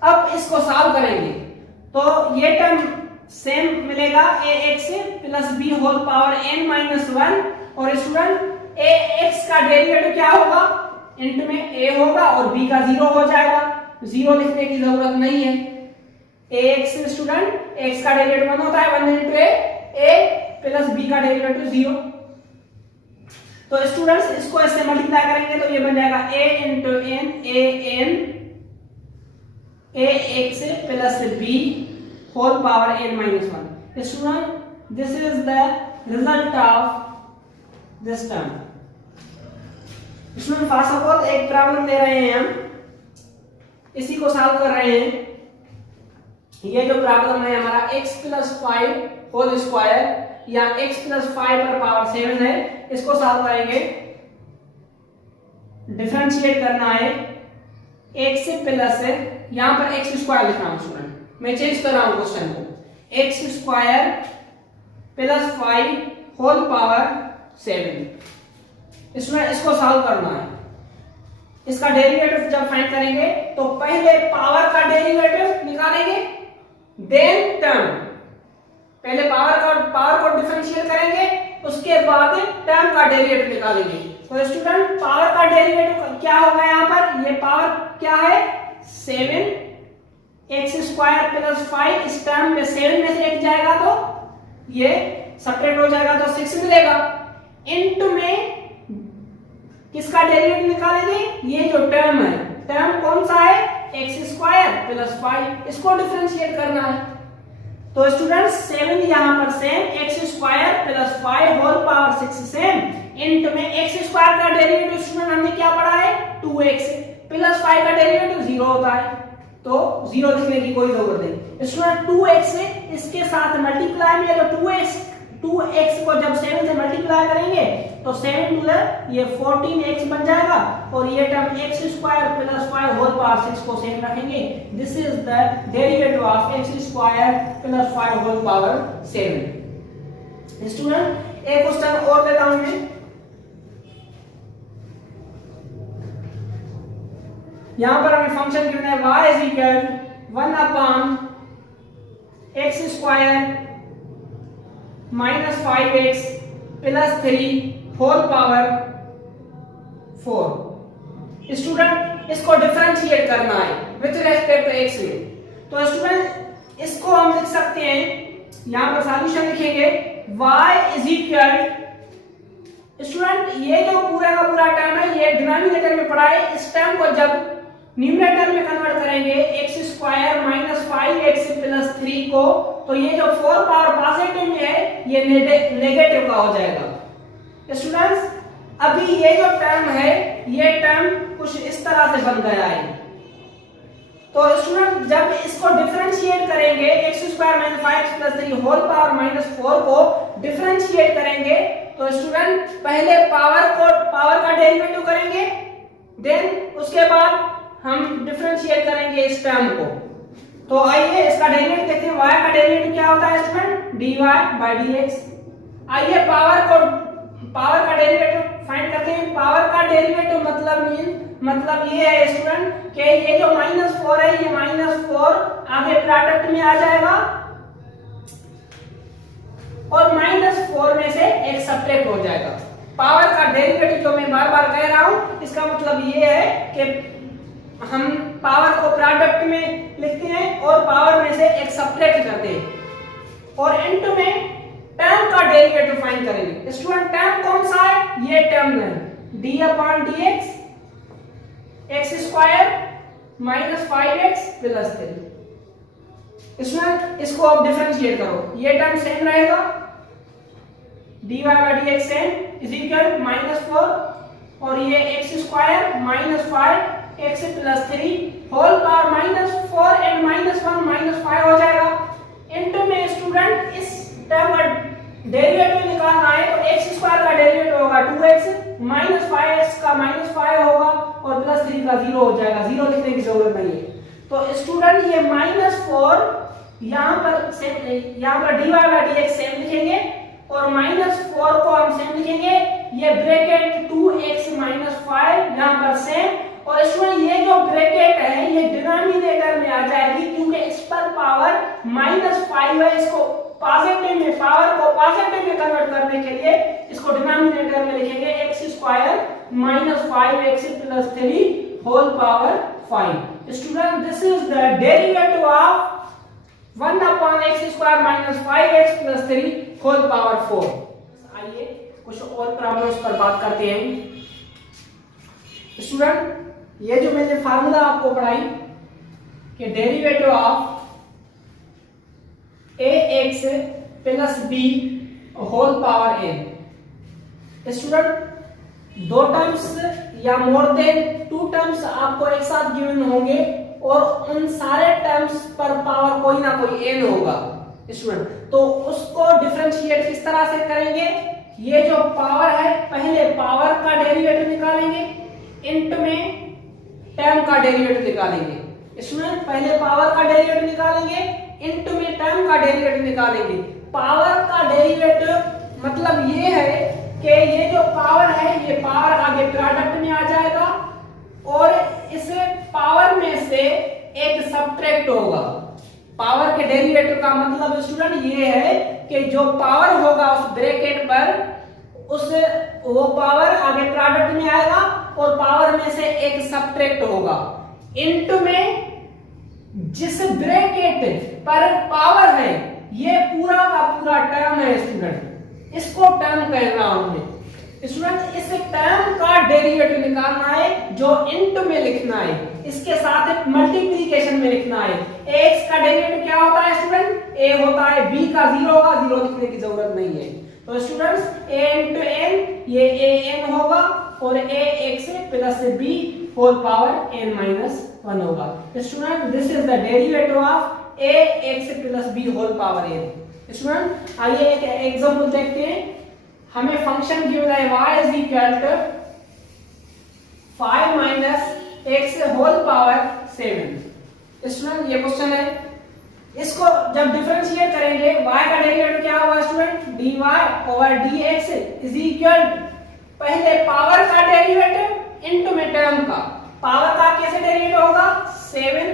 अब इसको सॉल्व करेंगे तो ये टर्म सेम मिलेगा, ax plus b whole power n minus 1 और स्टूडेंट ax का डेरिवेटिव क्या होगा, इंट में a होगा और b का 0 हो जाएगा, 0 लिखने की जरूरत नहीं है। ax स्टूडेंट x का डेरिवेटिव 1 होता है, 1 इंटू a प्लस b का डेरिवेटिव 0। तो स्टूडेंट्स इसको इससे मल्टीप्लाई करेंगे तो ये बन जाएगा a into n ax plus b whole power n minus 1। Student this is the result of this term. इसमें फर्स्ट ऑफ ऑल एक प्रॉब्लम दे रहे हैं, हम इसी को सॉल्व कर रहे हैं। ये जो प्रॉब्लम है हमारा x प्लस 5 होल स्क्वायर या x प्लस 5 पर पावर 7 है, इसको सॉल्व करेंगे। डिफरेंशिएट करना है x प्लस, यहां पर x स्क्वायर लिख रहा हूं स्टूडेंट, मैं चेंज कर रहा हूं क्वेश्चन को, x square plus 5 whole power 7। इसमें इसको सॉल्व करना है। इसका डेरिवेटिव जब फाइंड करेंगे तो पहले पावर का डेरिवेटिव निकालेंगे, देन टर्म, पहले पावर को डिफरेंशिएट करेंगे, उसके बाद टर्म का डेरिवेटिव निकालेंगे। तो स्टूडेंट पावर का डेरिवेटिव क्या होगा, यहाँ पर ये पावर क्या है 7 x स्क्वायर प्लस 5, इस टर्म में 7 में से एक जाएगा तो ये सब्ट्रैक्ट हो जाएगा तो 6 मिलेगा, इनटू में किसका डेरिवेटिव निकालेंगे, ये जो टर्म है, टर्म कौन सा है x स्क्वायर प्लस 5, इसको डिफरेंशिएट करना है। तो स्टूडेंट्स 7 यहां पर same, x square plus 5 whole power 6 same, into में x स्क्वायर का डेरिवेटिव स्टूडेंट हमने क्या पढ़ा है 2x प्लस 5 का डेरिवेटिव 0 होता है, तो 0 लिखने की कोई जरूरत नहीं। स्टूडेंट 2x इसके साथ मल्टीप्लाई में, तो 2x को जब 7 से मल्टीप्लाई करेंगे तो 7 टू ये 14x बन जाएगा और ये term x square plus 5 whole power 6 को सेम रखेंगे। This is the derivative of x square plus 5 whole power 7। Student एक क्वेश्चन और लेता हूं मैं, यहां पर हमें फंक्शन गिवन है y is equal 1 upon x square minus 5x plus 3 whole power 4। Student इसको डिफरेंशिएट करना है विथ रेस्पेक्ट टू x में, तो स्टूडेंट इसको हम लिख सकते हैं, यहां पर सॉल्यूशन लिखेंगे y इज इक्वल, स्टूडेंट ये जो पूरा का पूरा टर्म है ये डिनोमिनेटर में पड़ा है, इस टर्म को जब न्यूमरेटर में कन्वर्ट करेंगे x square minus 5x plus 3 को, तो ये जो 4 पावर पॉजिटिव में है ये नेगेटिव का हो जाएगा। स्टूडेंट्स अभी ये जो टर्म है ये टर्म कुछ इस तरह से बन गया है। तो स्टूडेंट जब इसको डिफरेंशिएट करेंगे x square minus 5x plus 3 whole power minus 4 को डिफरेंशिएट करेंगे, तो स्टूडेंट पहले पावर का डेरिवेटिव करेंगे, देन उसके बाद हम डिफरेंशिएट करेंगे इस टर्म को। तो आइए इसका डेरिवेटिव देखते हैं। y का डेरिवेटिव क्या होता है स्टूडेंट? dy by dx। आइए पावर का डेरिवेटिव फाइंड करते हैं। पावर का डेरिवेटिव मतलब ये है स्टूडेंट कि ये जो -4 है ये -4 आगे प्रोडक्ट में आ जाएगा और -4 में से एक सब्ट्रैक्ट हो जाएगा। पावर का डेरिवेटिव जो मैं बार बार कह रहा हूं इसका मतलब ये है कि हम पावर को प्रोडक्ट में लिखते हैं और पावर में से एक सब्ट्रैक्ट करते हैं और इनटू में टर्म का डेरिवेटिव फाइंड करेंगे। स्टूडेंट टर्म कौन सा है? ये टर्म है d/dx x square minus 5x plus 3। Student इसको आप डिफरेंशिएट करो, ये टर्म सेम रहेगा dy/dx सेम इज इक्वल -4 और ये x square minus 5x plus 3 whole power -4 and -1 -5 हो जाएगा। इनटू में स्टूडेंट इस टर्म का डेरिवेटिव निकालना है तो x स्क्वायर का डेरिवेटिव होगा 2x -5x का -5 होगा और प्लस 3 का 0 हो जाएगा। 0 लिखने की जरूरत नहीं है। तो स्टूडेंट ये -4 यहाँ पर dy/dx सेम लिखेंगे और -4 को हम सेम लिखेंगे। ये ब्रैकेट 2x -5 यहाँ पर सेम, और स्टूडेंट ये जो ब्रैकेट है ये डिनोमिनेटर में आ जाएगी क्योंकि इस पर पावर -5 है। इसको पॉजिटिव में पावर को पॉजिटिव में कन्वर्ट करने के लिए इसको डिनोमिनेटर में लिखेंगे x square -5x plus 3 whole power 5। Student this is the derivative of 1/x square -5x plus 3 whole power 4। आइए कुछ और प्रॉब्लम्स पर बात करते हैं। स्टूडेंट ये जो मैंने फार्मूला आपको पढ़ाई कि derivative of ax plus b whole power n, student दो टर्म्स या मोर देन 2 टर्म्स आपको एक साथ गिवन होंगे और उन सारे टर्म्स पर पावर कोई ना कोई n होगा। स्टूडेंट तो उसको डिफरेंशिएट किस तरह से करेंगे? ये जो पावर है पहले पावर का डेरिवेटिव निकालेंगे, इनटू में टर्म का डेरिवेटिव निकालेंगे। इसमें पहले पावर का डेरिवेटिव निकालेंगे, इनटू में टर्म का डेरिवेटिव निकालेंगे। पावर का डेरिवेटिव मतलब ये है कि ये जो पावर है ये पावर आगे प्रोडक्ट में आ जाएगा और इस पावर में से एक सब्ट्रैक्ट होगा। पावर के डेरिवेटिव का मतलब स्टूडेंट ये है कि जो पावर होगा उस ब्रैकेट पर वो पावर आगे प्रोडक्ट में आएगा और पावर में से एक सब्ट्रैक्ट होगा। इनटू में जिस ब्रैकेट पर पावर है ये पूरा का पूरा टर्म है स्टूडेंट, इसको टर्म कह रहा हूं मैं। स्टूडेंट इस टर्म का डेरिवेटिव निकालना है जो इनटू में लिखना है, इसके साथ एक मल्टीप्लिकेशन में लिखना है। x का डेरिवेटिव क्या होता है स्टूडेंट? a होता है, b का 0 होगा, 0 लिखने की जरूरत नहीं है। तो स्टूडेंट्स a into n ये an होगा और ax plus b whole power n minus 1 होगा। Student this is the derivative of ax plus b whole power n। Student आइए एक एग्जांपल देखते हैं। हमें फंक्शन गिवन है y is equal to 5 minus x whole power 7। Student ये question है, इसको जब डिफरेंशिएट करेंगे y का डेरिवेटिव क्या होगा student? dy over dx is equal पहले पावर का डेरिवेटिव इनटू में टर्म का। पावर का कैसे डेरिवेटिव होगा? 7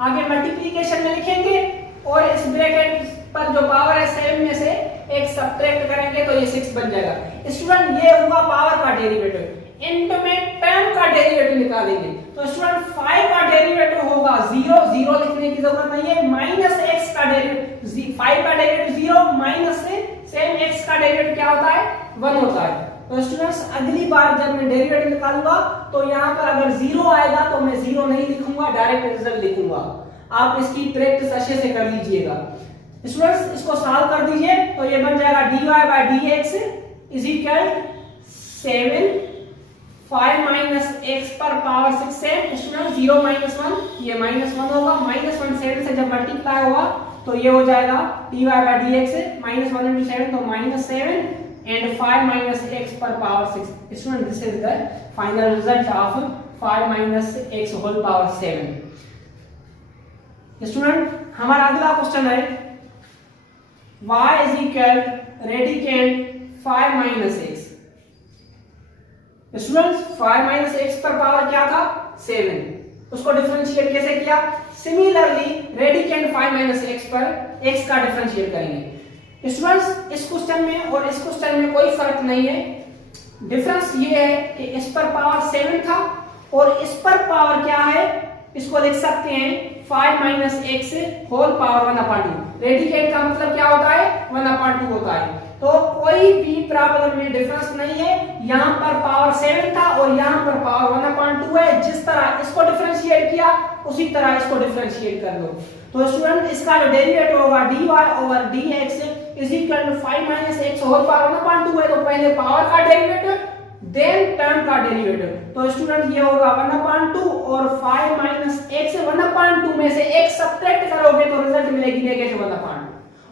आगे मल्टीप्लिकेशन में लिखेंगे और इस ब्रैकेट पर जो पावर है 7 में से एक सब्ट्रैक्ट करेंगे तो ये 6 बन जाएगा। स्टूडेंट ये हुआ पावर का डेरिवेटिव। इनटू में टर्म का डेरिवेटिव निकालेंगे तो स्टूडेंट 5 का डेरिवेटिव होगा 0, 0 लिखने की जरूरत नहीं है, माइनस x का डेरिवेटिव 5 का डेरिवेटिव 0 माइनस से सेम x का डेरिवेटिव क्या होता है? 1 होता है। तो स्टूडेंट्स अगली बार जब मैं डेरिवेटिव निकालूंगा तो यहाँ पर अगर 0 आएगा तो मैं 0 नहीं लिखूंगा, डायरेक्ट रिजल्ट लिखूंगा। आप इसकी प्रैक्टिस अच्छे से कर लीजिएगा। स्टूडेंट्स इसको सॉल्व कर दीजिए तो ये बन जाएगा dy/dx is equal 7 5 minus x पर पावर 6 से स्टूडेंट 0 माइनस 1 ये माइनस 1 होगा, माइनस 1 7 से जब मल्टीप्लाई होगा तो ये हो जाएगा dy/dx -1 into 7 तो -7 and 5 minus x per power 6. Student, this is the final result of 5 minus x whole power 7. Student, हमारा अगला क्वेश्चन है y is equal radicand 5 minus x. Students, 5 minus x पर पावर क्या था 7, उसको डिफरेंशिएट कैसे किया? सिमिलरली रेडिकेंड 5 माइनस x पर x का डिफरेंशिएट करेंगे। स्टूडेंट्स इस क्वेश्चन में और इस क्वेश्चन में कोई फर्क नहीं है, डिफरेंस ये है कि इस पर पावर 7 था और इस पर पावर क्या है, इसको लिख सकते हैं 5 minus x whole power 1/2। Radicand का मतलब क्या होता है 1/2 होता है, तो कोई भी प्रॉब्लम में डिफरेंस नहीं है। यहाँ पर पावर 7 था और यहाँ पर पावर 1/2 है, जिस तरह इसको डिफरेंशिएट किया उसी तरह इसको डिफरेंशिएट कर लो। तो स्टूडेंट इसका जो डेरिवेटिव होगा dy/dx is equal to 5 minus x whole power 1/2 है, तो पहले पावर का डेरिवेटिव देन टर्म का डेरिवेटिव। तो स्टूडेंट ये होगा 1/2 और 5 माइनस x 1/2 में से x सब्ट्रैक्ट करोगे तो रिजल्ट मिलेगी -1/2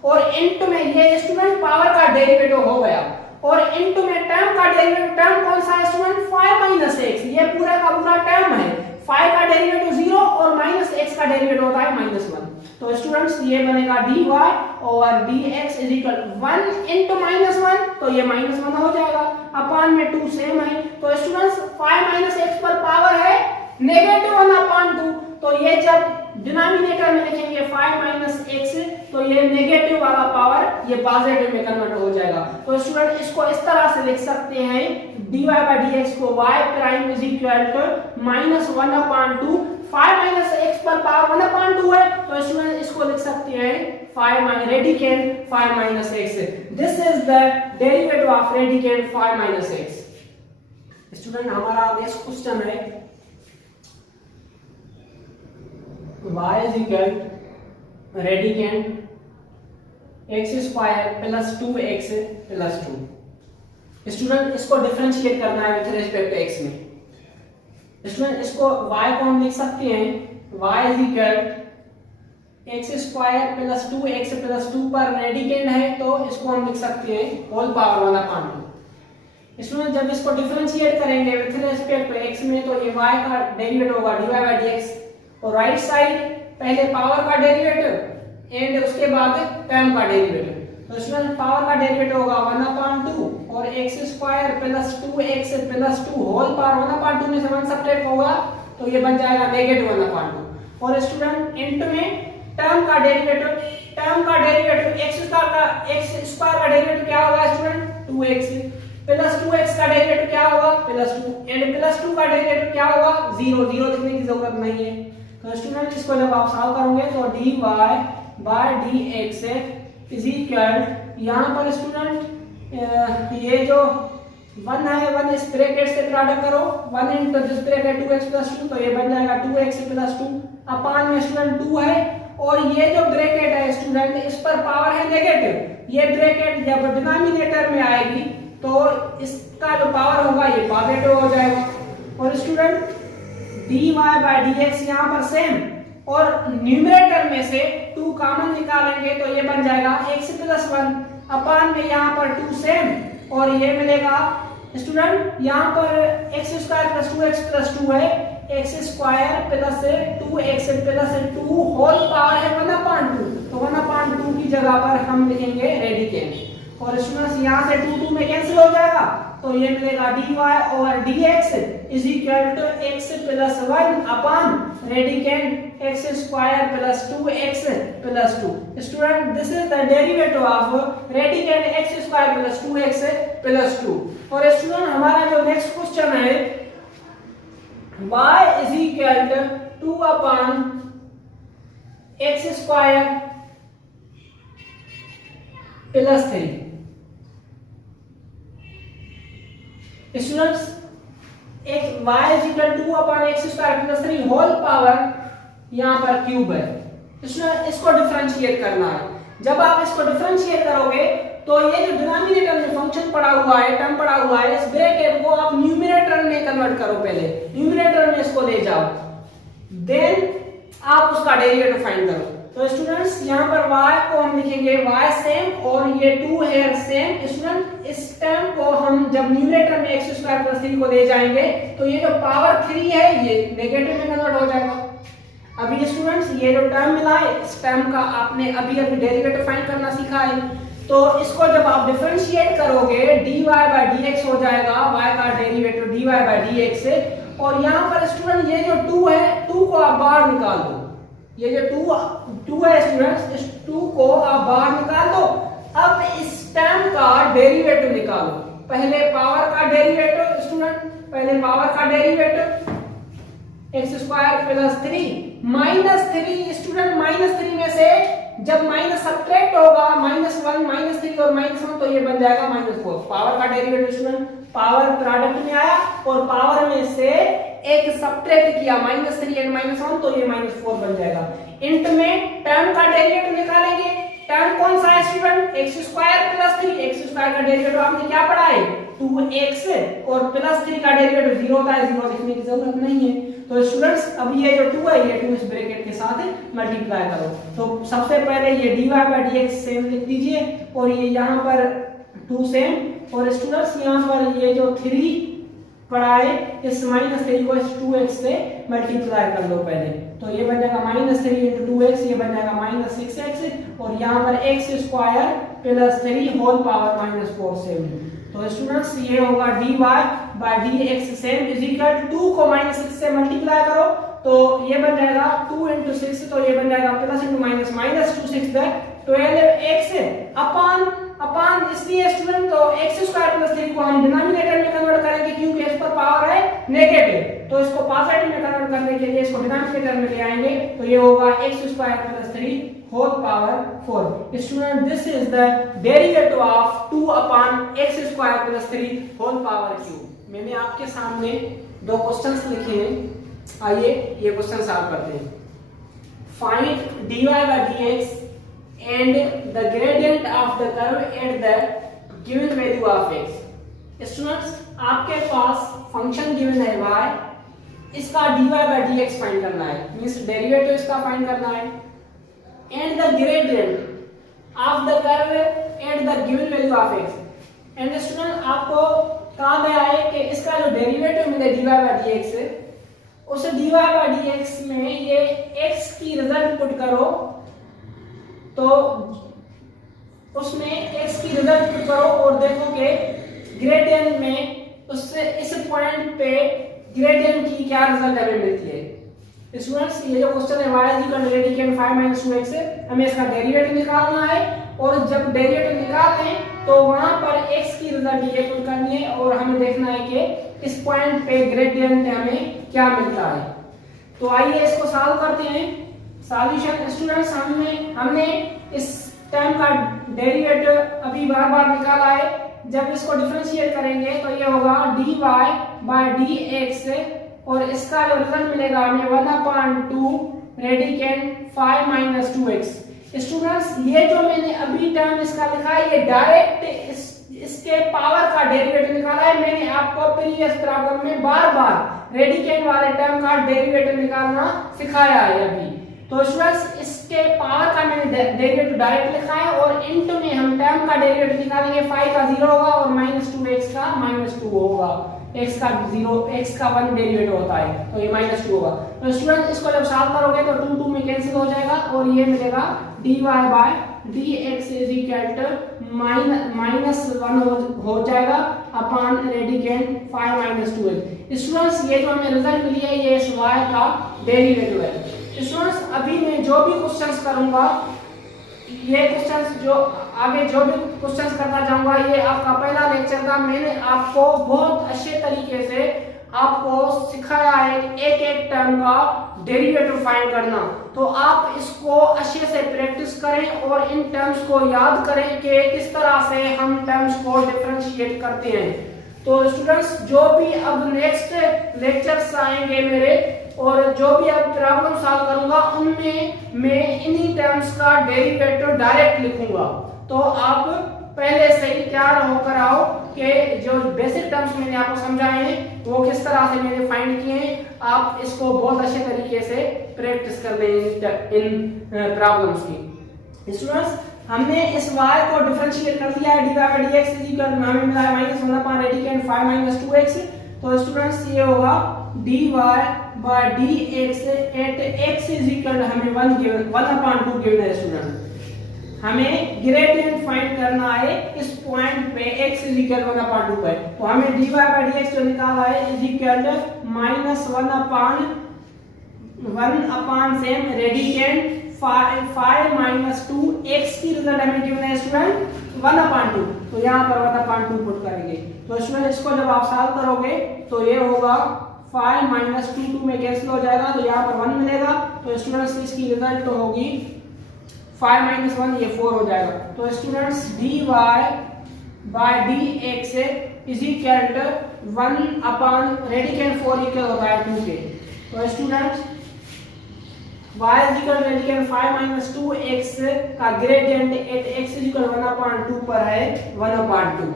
और इनटू में ये स्टूडेंट पावर का डेरिवेटिव हो गया और इनटू में टर्म का डेरिवेटिव। टर्म कौन सा है स्टूडेंट 5 माइनस x, ये पूरा का पूरा टर्म है। 5 का डेरिवेटिव 0 और माइनस x का डेरिवेटिव होता है -1। तो स्टूडेंट्स ये बनेगा dy और dx इज इक्वल 1 into -1 तो ये -1 हो जाएगा, अपान में 2 सेम है। तो स्टूडेंट्स 5 माइनस x पर पावर है -1/2, तो ये जब डिनोमिनेटर में लिखेंगे 5 माइनस x तो ये नेगेटिव वाला पावर ये पॉजिटिव में कन्वर्ट हो जाएगा। तो स्टूडेंट इसको इस तरह से लिख सकते हैं dy/dx को y prime is equal to -1/2। 5 minus x पर पावर 1/2 है, तो स्टूडेंट इसको लिख सकते हैं 5 radicand 5 minus x। This is the derivative of radicand 5 minus x। Student हमारा नेक्स्ट क्वेश्चन है y is equal radicand x² plus 2x plus 2। Student इसको डिफरेंशिएट करना है विद रिस्पेक्ट टू x में। स्टूडेंट इसको y को हम लिख सकते हैं y is equal x² plus 2x plus 2 पर रेडिकेंड है तो इसको हम लिख सकते हैं होल पावर 1/2। स्टूडेंट जब इसको डिफरेंशिएट करेंगे विद रिस्पेक्ट टू x में तो ये y का डेरिवेटिव होगा dy/dx और राइट साइड पहले पावर का डेरिवेटिव एंड उसके बाद टर्म का डेरिवेटिव। तो स्टूडेंट पावर का डेरिवेटिव होगा 1/2 और x² plus 2x plus 2 whole power 1/2 में से 1 सब्ट्रैक्ट होगा तो ये बन जाएगा -1/2। और स्टूडेंट इनटू में टर्म का डेरिवेटिव x² का डेरिवेटिव क्या होगा स्टूडेंट 2x प्लस 2x का डेरिवेटिव क्या होगा +2 एंड प्लस 2 का डेरिवेटिव क्या होगा 0 लिखने की जरूरत नहीं है। तो स्टूडेंट इसको जब आप सॉल्व करोगे तो dy/dx इज इक्वल यहाँ पर स्टूडेंट ये जो 1 है 1 इस ब्रैकेट से प्रोडक्ट करो 1 into दिस ब्रैकेट 2x + 2 तो ये बन जाएगा 2x + 2 अपान में स्टूडेंट 2 है और ये जो ब्रैकेट है स्टूडेंट इस पर पावर है नेगेटिव। ये ब्रैकेट जब डिनोमिनेटर में आएगी तो इसका जो पावर होगा ये पॉजिटिव हो जाएगा। और स्टूडेंट dy/dx यहाँ पर सेम और न्यूमरेटर में से 2 कॉमन निकालेंगे तो ये बन जाएगा x + 1 अपान में यहाँ पर 2 सेम और ये मिलेगा स्टूडेंट यहाँ पर x² + 2x + 2 है x² + 2x + 2 होल पावर है 1/2 तो 1/2 की जगह पर हम लिखेंगे रेडिकेंड और स्टूडेंट्स यहाँ से 2 में कैंसिल हो जाएगा तो ये मिलेगा dy/dx is equal to x + 1 upon radicand x² + 2x + 2। Student this is the derivative of radicand x² + 2x + 2। और स्टूडेंट हमारा जो नेक्स्ट क्वेश्चन है y is equal to 2 upon x² + 3। Students एक y is equal to upon x square plus 3 whole power यहाँ पर cube है। इसको differentiate करना है। जब आप इसको डिफरेंशिएट करोगे तो ये जो डिनोमिनेटर में फंक्शन पड़ा हुआ है, टर्म पड़ा हुआ है, इस ब्रैकेट को आप न्यूमरेटर में कन्वर्ट करो। पहले न्यूमरेटर में इसको ले जाओ, देन आप उसका डेरिवेटिव फाइंड करो। तो स्टूडेंट्स यहाँ पर y को हम लिखेंगे y सेम और ये 2 है सेम। स्टूडेंट इस टर्म को हम जब न्यूमरेटर में x स्क्वायर प्लस 3 को ले जाएंगे तो ये जो पावर 3 है ये नेगेटिव में कन्वर्ट हो जाएगा। अभी स्टूडेंट्स ये जो टर्म मिला है इस टर्म का आपने अभी डेरिवेटिव फाइंड करना सीखा है। तो इसको जब आप डिफरेंशिएट करोगे dy by dx हो जाएगा, y का डेरिवेटिव dy by dx से। और यहाँ पर स्टूडेंट ये जो 2 है 2 को आप बाहर निकाल दो। ये जो 2 है स्टूडेंट्स, इस 2 को आप बाहर निकाल दो। अब इस टर्म का डेरिवेटिव निकालो। पहले पावर का डेरिवेटिव स्टूडेंट, पहले पावर का derivative x square plus 3 minus 3। Student minus 3 में से जब माइनस सब्ट्रैक्ट होगा -1 -3 और -1 तो ये बन जाएगा -4। पावर का डेरिवेटिव स्टूडेंट पावर प्रोडक्ट में आया और पावर में से एक सब्ट्रैक्ट किया -3 एंड -1 तो ये -4 बन जाएगा। इंट में टर्म का डेरिवेटिव निकालेंगे। टर्म कौन सा है student? X square plus 3। X square का डेरिवेटिव आपने क्या पढ़ा है? 2x और प्लस 3 का डेरिवेटिव 0 होता है, 0 लिखने की जरूरत नहीं है। तो स्टूडेंट्स अब ये जो 2 है ये 2 इस ब्रैकेट के साथ मल्टीप्लाई करो। तो सबसे पहले ये dy by dx सेम लिख दीजिए और ये यहाँ पर 2 सेम। और स्टूडेंट्स यहाँ पर ये जो 3 पड़ा है इस -3 को इस 2x से मल्टीप्लाई कर लो पहले। तो ये बन जाएगा -3 × 2x, ये बन जाएगा -6x और यहाँ पर x square plus 3 whole power -4 same. तो स्टूडेंट्स ये होगा dy by dx same is equal 2 को -6 से मल्टीप्लाई करो तो ये बन जाएगा 2 × 6 तो ये बन जाएगा प्लस × माइनस -2 6 12x अपॉन इसलिए स्टूडेंट तो x स्क्वायर प्लस 3 को हम डिनोमिनेटर में कन्वर्ट करेंगे क्योंकि इस पर पावर है नेगेटिव। तो इसको पॉजिटिव में कन्वर्ट करने के लिए इसको डिनोमिनेटर में ले आएंगे तो ये होगा x square plus 3 whole power 4। Student this is the derivative of 2 upon x square plus 3 whole power cube. मैंने आपके सामने 2 क्वेश्चंस लिखे हैं, आइए ये क्वेश्चन सॉल्व करते हैं। Find dy by dx and the gradient of the curve at the given value of x। Students आपके पास फंक्शन गिवन है y, इसका dy by dx फाइंड करना है, मींस डेरिवेटिव इसका फाइंड करना है। and the gradient of the curve at the given value of x। and student आपको कहा गया है कि इसका जो डेरिवेटिव मिले dy by dx से उस dy by dx में ये x की रिजल्ट पुट करो तो उसमें x की रिजल्ट पुट करो और देखो कि ग्रेडियंट में उससे इस पॉइंट पे ग्रेडियंट की क्या रिजल्ट हमें मिलती है। स्टूडेंट्स ये जो क्वेश्चन है y is equal to radicand 5 - 2x है, हमें इसका डेरिवेटिव निकालना है और जब डेरिवेटिव निकाल लें तो वहां पर x की रिजल्ट ये पुट करनी है और हमें देखना है कि इस पॉइंट पे ग्रेडियंट हमें क्या मिलता है। तो आइए इसको सॉल्व करते हैं। सॉल्यूशन स्टूडेंट्स हमने इस टर्म का डेरिवेटिव अभी बार निकाला है। जब इसको डिफरेंशिएट करेंगे तो ये होगा dy by dx और इसका जो रिजल्ट मिलेगा हमें 1/2 रेडिकेंड 5 - 2x। स्टूडेंट्स ये जो मैंने अभी टर्म इसका लिखा है ये डायरेक्ट इसके पावर का डेरिवेटिव निकाला है। मैंने आपको प्रीवियस प्रॉब्लम में बार रेडिकेंड वाले टर्म का डेरिवेटिव निकालना सिखाया है अभी। तो स्टूडेंट्स इसके पावर का मैंने डेरिवेटिव डायरेक्ट लिखा है और इंट में हम टर्म का डेरिवेटिव निकालेंगे। 5 का 0 होगा और -2x का -2 होगा। x का 0 x का 1 डेरिवेटिव होता है तो ये -2 होगा। तो स्टूडेंट इसको जब सॉल्व करोगे तो 2 में कैंसिल हो जाएगा और ये मिलेगा dy by dx is equal to -1 हो जाएगा अपॉन रेडिकेंड 5 - 2x। स्टूडेंट्स ये जो हमें रिजल्ट मिली है ये इस y का डेरिवेटिव है। स्टूडेंट्स अभी मैं जो भी क्वेश्चंस करूंगा ये क्वेश्चंस जो आगे जो भी क्वेश्चंस करना चाहूंगा ये आपका पहला लेक्चर था। मैंने आपको बहुत अच्छे तरीके से आपको सिखाया है एक टर्म का डेरिवेटिव फाइंड करना। तो आप इसको अच्छे से प्रैक्टिस करें और इन टर्म्स को याद करें कि किस तरह से हम टर्म्स को डिफरेंशिएट करते हैं। तो स्टूडेंट्स जो भी अब नेक्स्ट लेक्चर्स आएंगे मेरे और जो भी अब प्रॉब्लम सॉल्व करूंगा उनमें मैं इन्हीं टर्म्स का डेरिवेटिव डायरेक्ट लिखूंगा। तो आप पहले से ही तैयार होकर आओ कि जो बेसिक टर्म्स मैंने आपको समझाए हैं वो किस तरह से मैंने फाइंड किए हैं, आप इसको बहुत अच्छे तरीके से प्रैक्टिस कर लें इन प्रॉब्लम्स की। स्टूडेंट्स हमने इस y को डिफरेंशिएट कर दिया है, dy by dx is equal to हमें मिला है -1 अपॉन रेडिकेंड 5 माइनस 2x। तो स्टूडेंट्स ये होगा dy by dx at x is equal to हमें 1/2 गिवन है। स्टूडेंट हमें ग्रेडियंट फाइंड करना है इस पॉइंट पे x इज इक्वल 1/2 पे, तो हमें dy बाय dx जो निकाला है is equal to -1 upon same radicand 5 minus 2 x की रिजल्ट हमें गिवन है स्टूडेंट 1/2, तो यहाँ पर 1/2 पुट करेंगे। तो स्टूडेंट इसको जब आप सॉल्व करोगे तो ये होगा 5 माइनस 2 में कैंसिल हो जाएगा, तो यहाँ पर 1 मिलेगा। तो स्टूडेंट्स इसकी रिजल्ट तो होगी 5 माइनस 1 ये 4 हो जाएगा। तो students dy by dx is equal to 1 upon radicand 4 equal होता है 2 के। तो students y is equal to radicand 5 minus 2x का gradient at x is equal 1/2 पर है 1/2।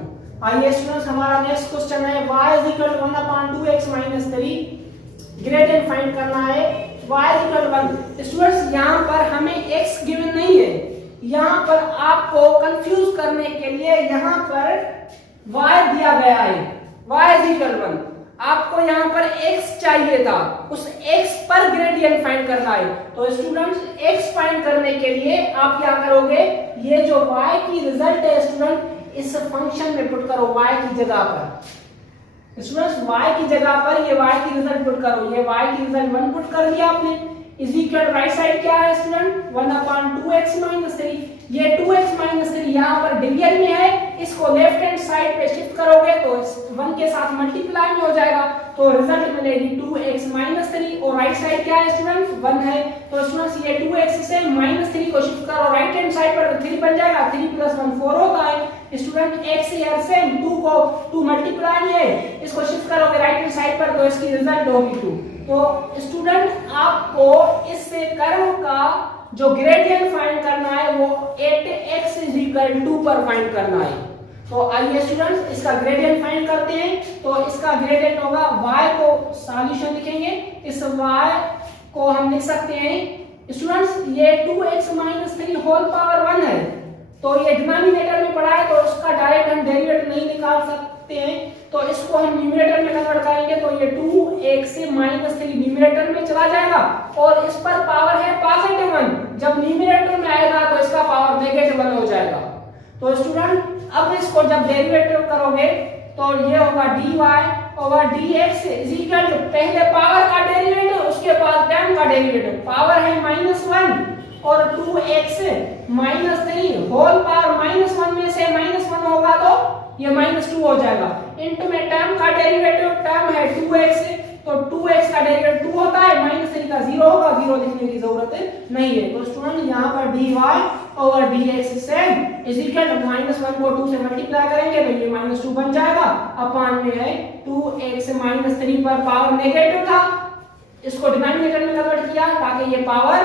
आइए स्टूडेंट्स हमारा नेक्स्ट क्वेश्चन है y is equal to 1/2x minus 3 gradient find करना है y is equal to 1। Students यहाँ पर हमें x गिवन नहीं है, यहाँ पर आपको कंफ्यूज करने के लिए यहाँ पर y दिया गया है y इज इक्वल टू 1। आपको यहाँ पर x चाहिए था, उस x पर ग्रेडियंट फाइंड करना है। तो स्टूडेंट्स x फाइंड करने के लिए आप क्या करोगे, ये जो y की रिजल्ट है स्टूडेंट इस फंक्शन में पुट करो y की जगह पर। स्टूडेंट्स y की जगह पर ये y की रिजल्ट पुट करो, ये y की रिजल्ट 1 पुट कर दिया आपने। इज इक्वल राइट साइड क्या है स्टूडेंट 1/2x माइनस 3, ये 2x माइनस 3 यहाँ पर डिवीजन में है, इसको लेफ्ट हैंड साइड पे शिफ्ट करोगे तो 1 के साथ मल्टीप्लाई में हो जाएगा, तो रिजल्ट मिलेगी 2x माइनस 3 और राइट साइड क्या है स्टूडेंट 1 है। तो स्टूडेंट्स ये 2x से -3 को शिफ्ट करो राइट हैंड साइड पर तो 3 बन जाएगा, 3 + 1 4 होता है। स्टूडेंट x यार सेम 2 को 2 मल्टीप्लाई में है, इसको शिफ्ट करोगे राइट हैंड साइड पर तो इसकी रिजल्ट होगी 2। तो स्टूडेंट आपको इस कर्व का जो ग्रेडियंट फाइंड करना है वो 8x इज इक्वल 2 पर फाइंड करना है। तो आइए स्टूडेंट्स इसका ग्रेडियंट फाइंड करते हैं। तो इसका ग्रेडियंट होगा y को सॉल्यूशन लिखेंगे, इस y को हम लिख सकते हैं स्टूडेंट्स ये 2x माइनस 3 होल पावर 1 है, तो ये डिनोमिनेटर में पड़ा है तो उसका डायरेक्ट हम डेरिवेटिव नहीं निकाल सकते हैं, तो इसको हम न्यूमरेटर में कन्वर्ट करेंगे तो ये 2x से -3 न्यूमरेटर में चला जाएगा और इस पर पावर है +1, जब न्यूमरेटर में आएगा तो इसका पावर -1 हो जाएगा। तो स्टूडेंट अब इसको जब डेरिवेटिव करोगे तो ये होगा dy over dx is equal to पहले पावर का डेरिवेटिव उसके बाद टर्म का डेरिवेटिव, पावर है -1 और 2x -3 होल पावर -1 में से -1 होगा तो ये -2 हो जाएगा, इनटू में टर्म का डेरिवेटिव टर्म है 2x तो 2x का डेरिवेटिव 2 होता है, -3 का 0 होगा, 0 लिखने की जरूरत नहीं है। तो स्टूडेंट यहाँ पर dy over dx same is equal to -1 को 2 से मल्टीप्लाई करेंगे तो ये -2 बन जाएगा, अपान में है 2x -3 पर पावर नेगेटिव था, इसको डिनोमिनेटर में कन्वर्ट किया ताकि ये पावर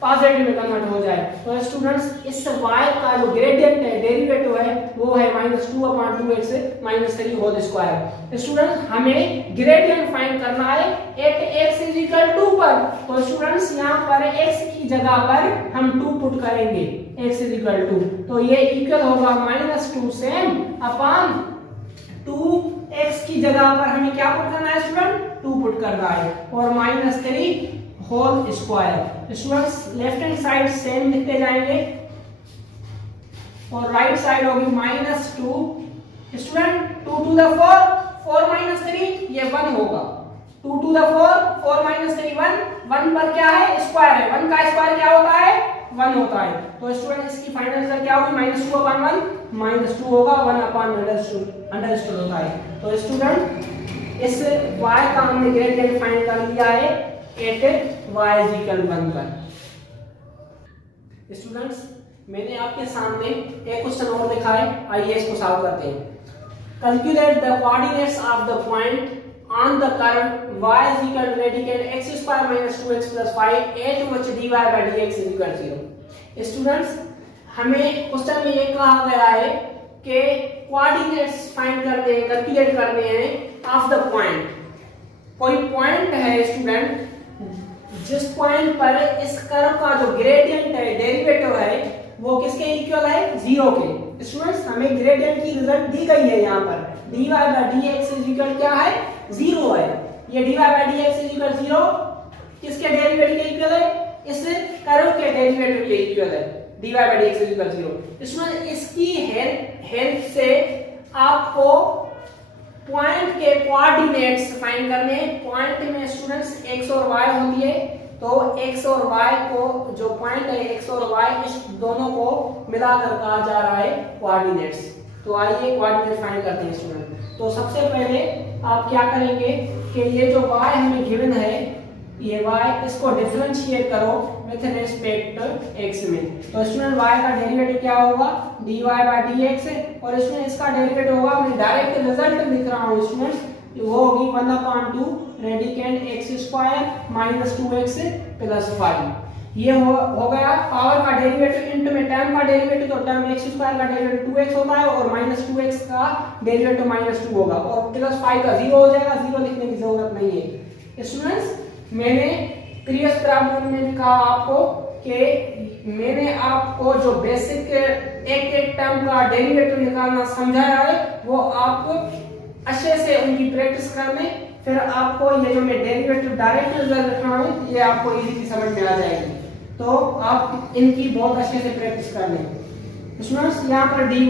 पॉजिटिव में कन्वर्ट हो जाए। तो स्टूडेंट्स इस y का जो ग्रेडियंट है डेरिवेटिव है वो है -2/2x -3 होल स्क्वायर। स्टूडेंट्स हमें ग्रेडियंट फाइंड करना है एट x इज इक्वल 2 पर, तो स्टूडेंट्स यहाँ पर x की जगह पर हम 2 पुट करेंगे x इज इक्वल 2, तो ये इक्वल होगा -2 सेम अपान 2x की जगह पर हमें क्या पुट करना है स्टूडेंट 2 पुट करना है और -3 whole square. Students left hand side same लिखते जाएंगे और राइट साइड होगी -2 स्टूडेंट 2 टू द 4 4 -3 ये 1 होगा, 2 टू द 4 4 -3 1 पर क्या है स्क्वायर है, 1 का स्क्वायर क्या होता है 1 होता है। तो स्टूडेंट इसकी फाइनल आंसर क्या होगी -2/1 -2 होगा, 1/अंडरस्टूड होता है। तो स्टूडेंट इस y का हमने ग्रेडियंट फाइंड कर लिया है एट y इज इक्वल 1 पर। स्टूडेंट्स मैंने आपके सामने एक क्वेश्चन और लिखा है, आइए इसको सॉल्व करते हैं। Calculate the coordinates of the point on the curve y is equal to radicand x square minus 2x plus 5 at which dy by dx is equal to 0. Students, हमें क्वेश्चन में ये कहा गया है कि कोऑर्डिनेट्स फाइंड करने हैं, calculate करने हैं ऑफ द पॉइंट। कोई पॉइंट है स्टूडेंट, जिस पॉइंट पर इस कर्व का जो ग्रेडियंट है, डेरिवेटिव है, वो किसके इक्वल है? 0 के। स्टूडेंट्स, हमें ग्रेडियंट की रिजल्ट दी गई है यहाँ पर, dy by dx is equal क्या है? 0 है। ये dy by dx is equal 0 किसके डेरिवेटिव के इक्वल है? इस कर्व के डेरिवेटिव के इक्वल है, dy by dx is equal 0। इसमें इसकी हेल्प से आपको पॉइंट के कोऑर्डिनेट्स फाइंड करने हैं। पॉइंट में स्टूडेंट्स x और y होती है, तो x और y को, जो पॉइंट है x और y, इस दोनों को मिलाकर कहा जा रहा है कोऑर्डिनेट्स। तो आइए कोऑर्डिनेट फाइंड करते हैं स्टूडेंट। तो सबसे पहले आप क्या करेंगे कि ये जो y हमें गिवन है, ये y, इसको डिफरेंशिएट करो विथ रिस्पेक्ट x में। तो स्टूडेंट y का डेरिवेटिव क्या होगा? dy by dx है, और इसमें इसका डेरिवेटिव होगा, मैं डायरेक्ट रिजल्ट लिख रहा हूँ स्टूडेंट्स, वो होगी 1/2 radicand x square minus 2x plus 5। ये हो गया पावर का डेरिवेटिव इनटू में टर्म का डेरिवेटिव, तो टर्म x स्क्वायर का डेरिवेटिव 2x होता है और माइनस 2x का डेरिवेटिव -2 होगा, और प्लस 5 का 0 हो जाएगा। 0 लिखने की जरूरत नहीं है स्टूडेंट्स। मैंने प्रीवियस प्रॉब्लम में भी कहा आपको कि मैंने आपको जो बेसिक एक टर्म का डेरिवेटिव निकालना समझाया है, वो आप अच्छे से उनकी प्रैक्टिस कर लें, फिर आपको ये जो मैं डेरिवेटिव डायरेक्ट रिजल्ट लिख रहा हूँ, ये आपको इजीली समझ में आ जाएगी। तो आप इनकी बहुत अच्छे से प्रैक्टिस कर लें स्टूडेंट्स। यहाँ पर dy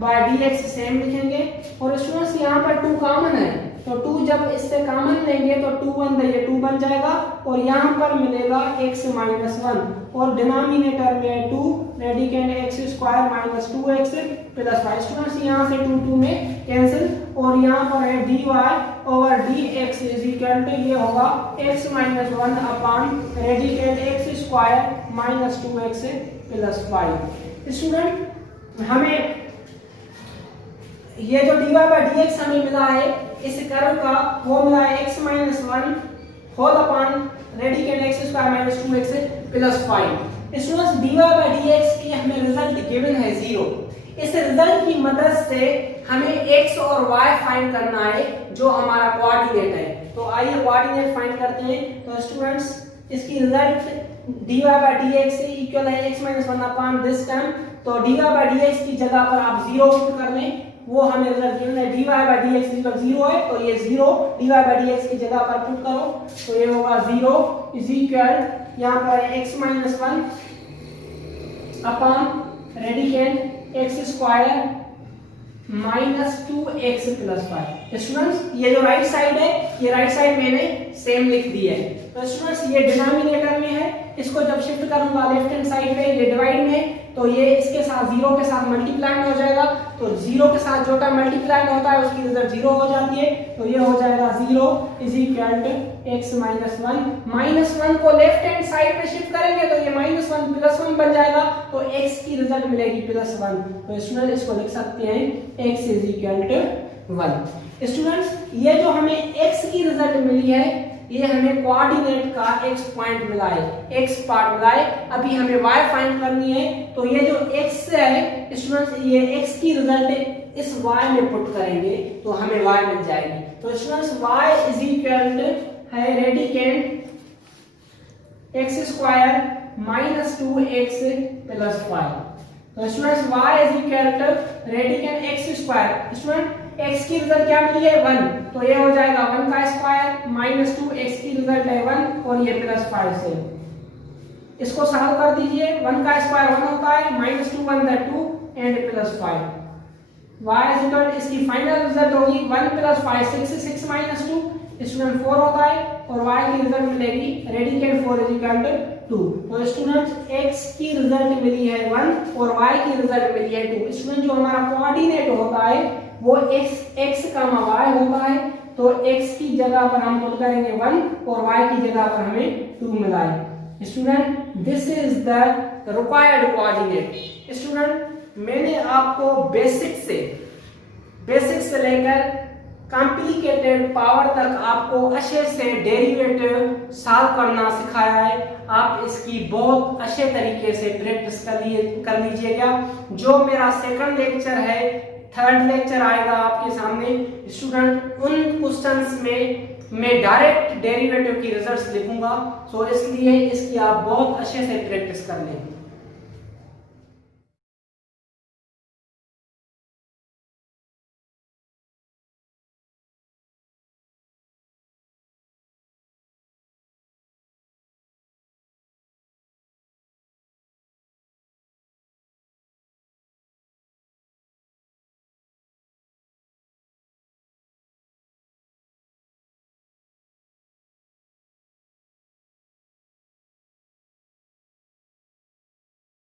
by dx सेम लिखेंगे, और स्टूडेंट्स यहाँ पर 2 कॉमन है, तो 2 जब इससे कॉमन लेंगे तो 2 1 ये 2 बन जाएगा, और यहाँ पर मिलेगा x माइनस 1, और डिनोमिनेटर में 2 radicand x square minus 2x plus 5। Students, यहाँ से 2 2 में कैंसिल, और यहाँ पर है dy over dx is equal to, ये होगा x minus 1 upon radicand x square minus 2x plus 5। Student, हमें ये जो dy by dx हमें मिला है इस कर्व का, वो मिला है x minus 1 whole upon radicand x square minus 2x plus 5। Students, dy by dx की हमें रिजल्ट गिवन है 0। इस रिजल्ट की मदद से हमें x और y फाइंड करना है, जो हमारा कोऑर्डिनेट है। तो आइए कोऑर्डिनेट फाइंड करते हैं। तो स्टूडेंट्स, इसकी result dy by dx equal है x minus 1 upon this term, तो dy by dx की जगह पर आप 0 पुट कर लें, वो हमें रिजल्ट गिवन है। dy by dx इक्वल 0 है, तो ये 0 dy by dx की जगह पर पुट करो, तो ये होगा 0 इज इक्वल, यहाँ पर x minus 1 upon radicand x square minus 2x plus 5। Students, ये जो राइट साइड है, ये राइट साइड मैंने सेम लिख दी है। तो स्टूडेंट्स, ये डिनोमिनेटर में है, इसको जब शिफ्ट करूंगा लेफ्ट हैंड साइड पे, ये डिवाइड में, तो ये इसके साथ 0 के साथ मल्टीप्लाई में हो जाएगा, तो 0 के साथ जो टर्म मल्टीप्लाई में होता है उसकी रिजल्ट 0 हो जाती है, तो ये हो जाएगा 0 is equal to x minus 1 को लेफ्ट हैंड साइड पे शिफ्ट करेंगे तो ये -1 प्लस 1 बन जाएगा, तो x की रिजल्ट मिलेगी +1। तो स्टूडेंट, इसको लिख सकते हैं x is equal to 1। Students, ये जो हमें x की रिजल्ट मिली है, ये हमें कोऑर्डिनेट का x पॉइंट मिला है, x पार्ट मिला है। अभी हमें y फाइंड करनी है, तो ये जो x है स्टूडेंट्स, ये x की रिजल्ट इस y में पुट करेंगे तो हमें y मिल जाएगी। तो स्टूडेंट्स, y इज इक्वल है radicand x square minus 2x plus 5। तो students, y is equal to radicand x square. Student, x की रिजल्ट क्या मिली है? 1, तो ये हो जाएगा 1 का स्क्वायर माइनस 2, x की रिजल्ट है 1 और ये प्लस 5 से इसको सॉल्व कर दीजिए। 1 का स्क्वायर 1 होता है, -2 1 that 2 and plus 5। y is equal, इसकी फाइनल रिजल्ट होगी 1 प्लस 5 6 6 माइनस 2 स्टूडेंट 4 होता है, और y की रिजल्ट मिलेगी रेडिकेंड 4 इज इक्वल टू 2। तो स्टूडेंट्स, x की रिजल्ट मिली है 1 और y की रिजल्ट मिली है 2। स्टूडेंट, जो हमारा कोऑर्डिनेट होता है वो x y होता है, तो x की जगह पर हम पुट करेंगे 1 और y की जगह पर हमें 2 मिला है। Student, this is the required coordinate. Student, मैंने आपको बेसिक से बेसिक से लेकर कॉम्प्लिकेटेड पावर तक आपको अच्छे से डेरिवेटिव सॉल्व करना सिखाया है। आप इसकी बहुत अच्छे तरीके से प्रैक्टिस कर लीजिएगा। जो मेरा सेकंड लेक्चर है, थर्ड लेक्चर आएगा आपके सामने स्टूडेंट, उन क्वेश्चंस में मैं डायरेक्ट डेरिवेटिव की रिजल्ट्स लिखूंगा, सो इसलिए इसकी आप बहुत अच्छे से प्रैक्टिस कर लें।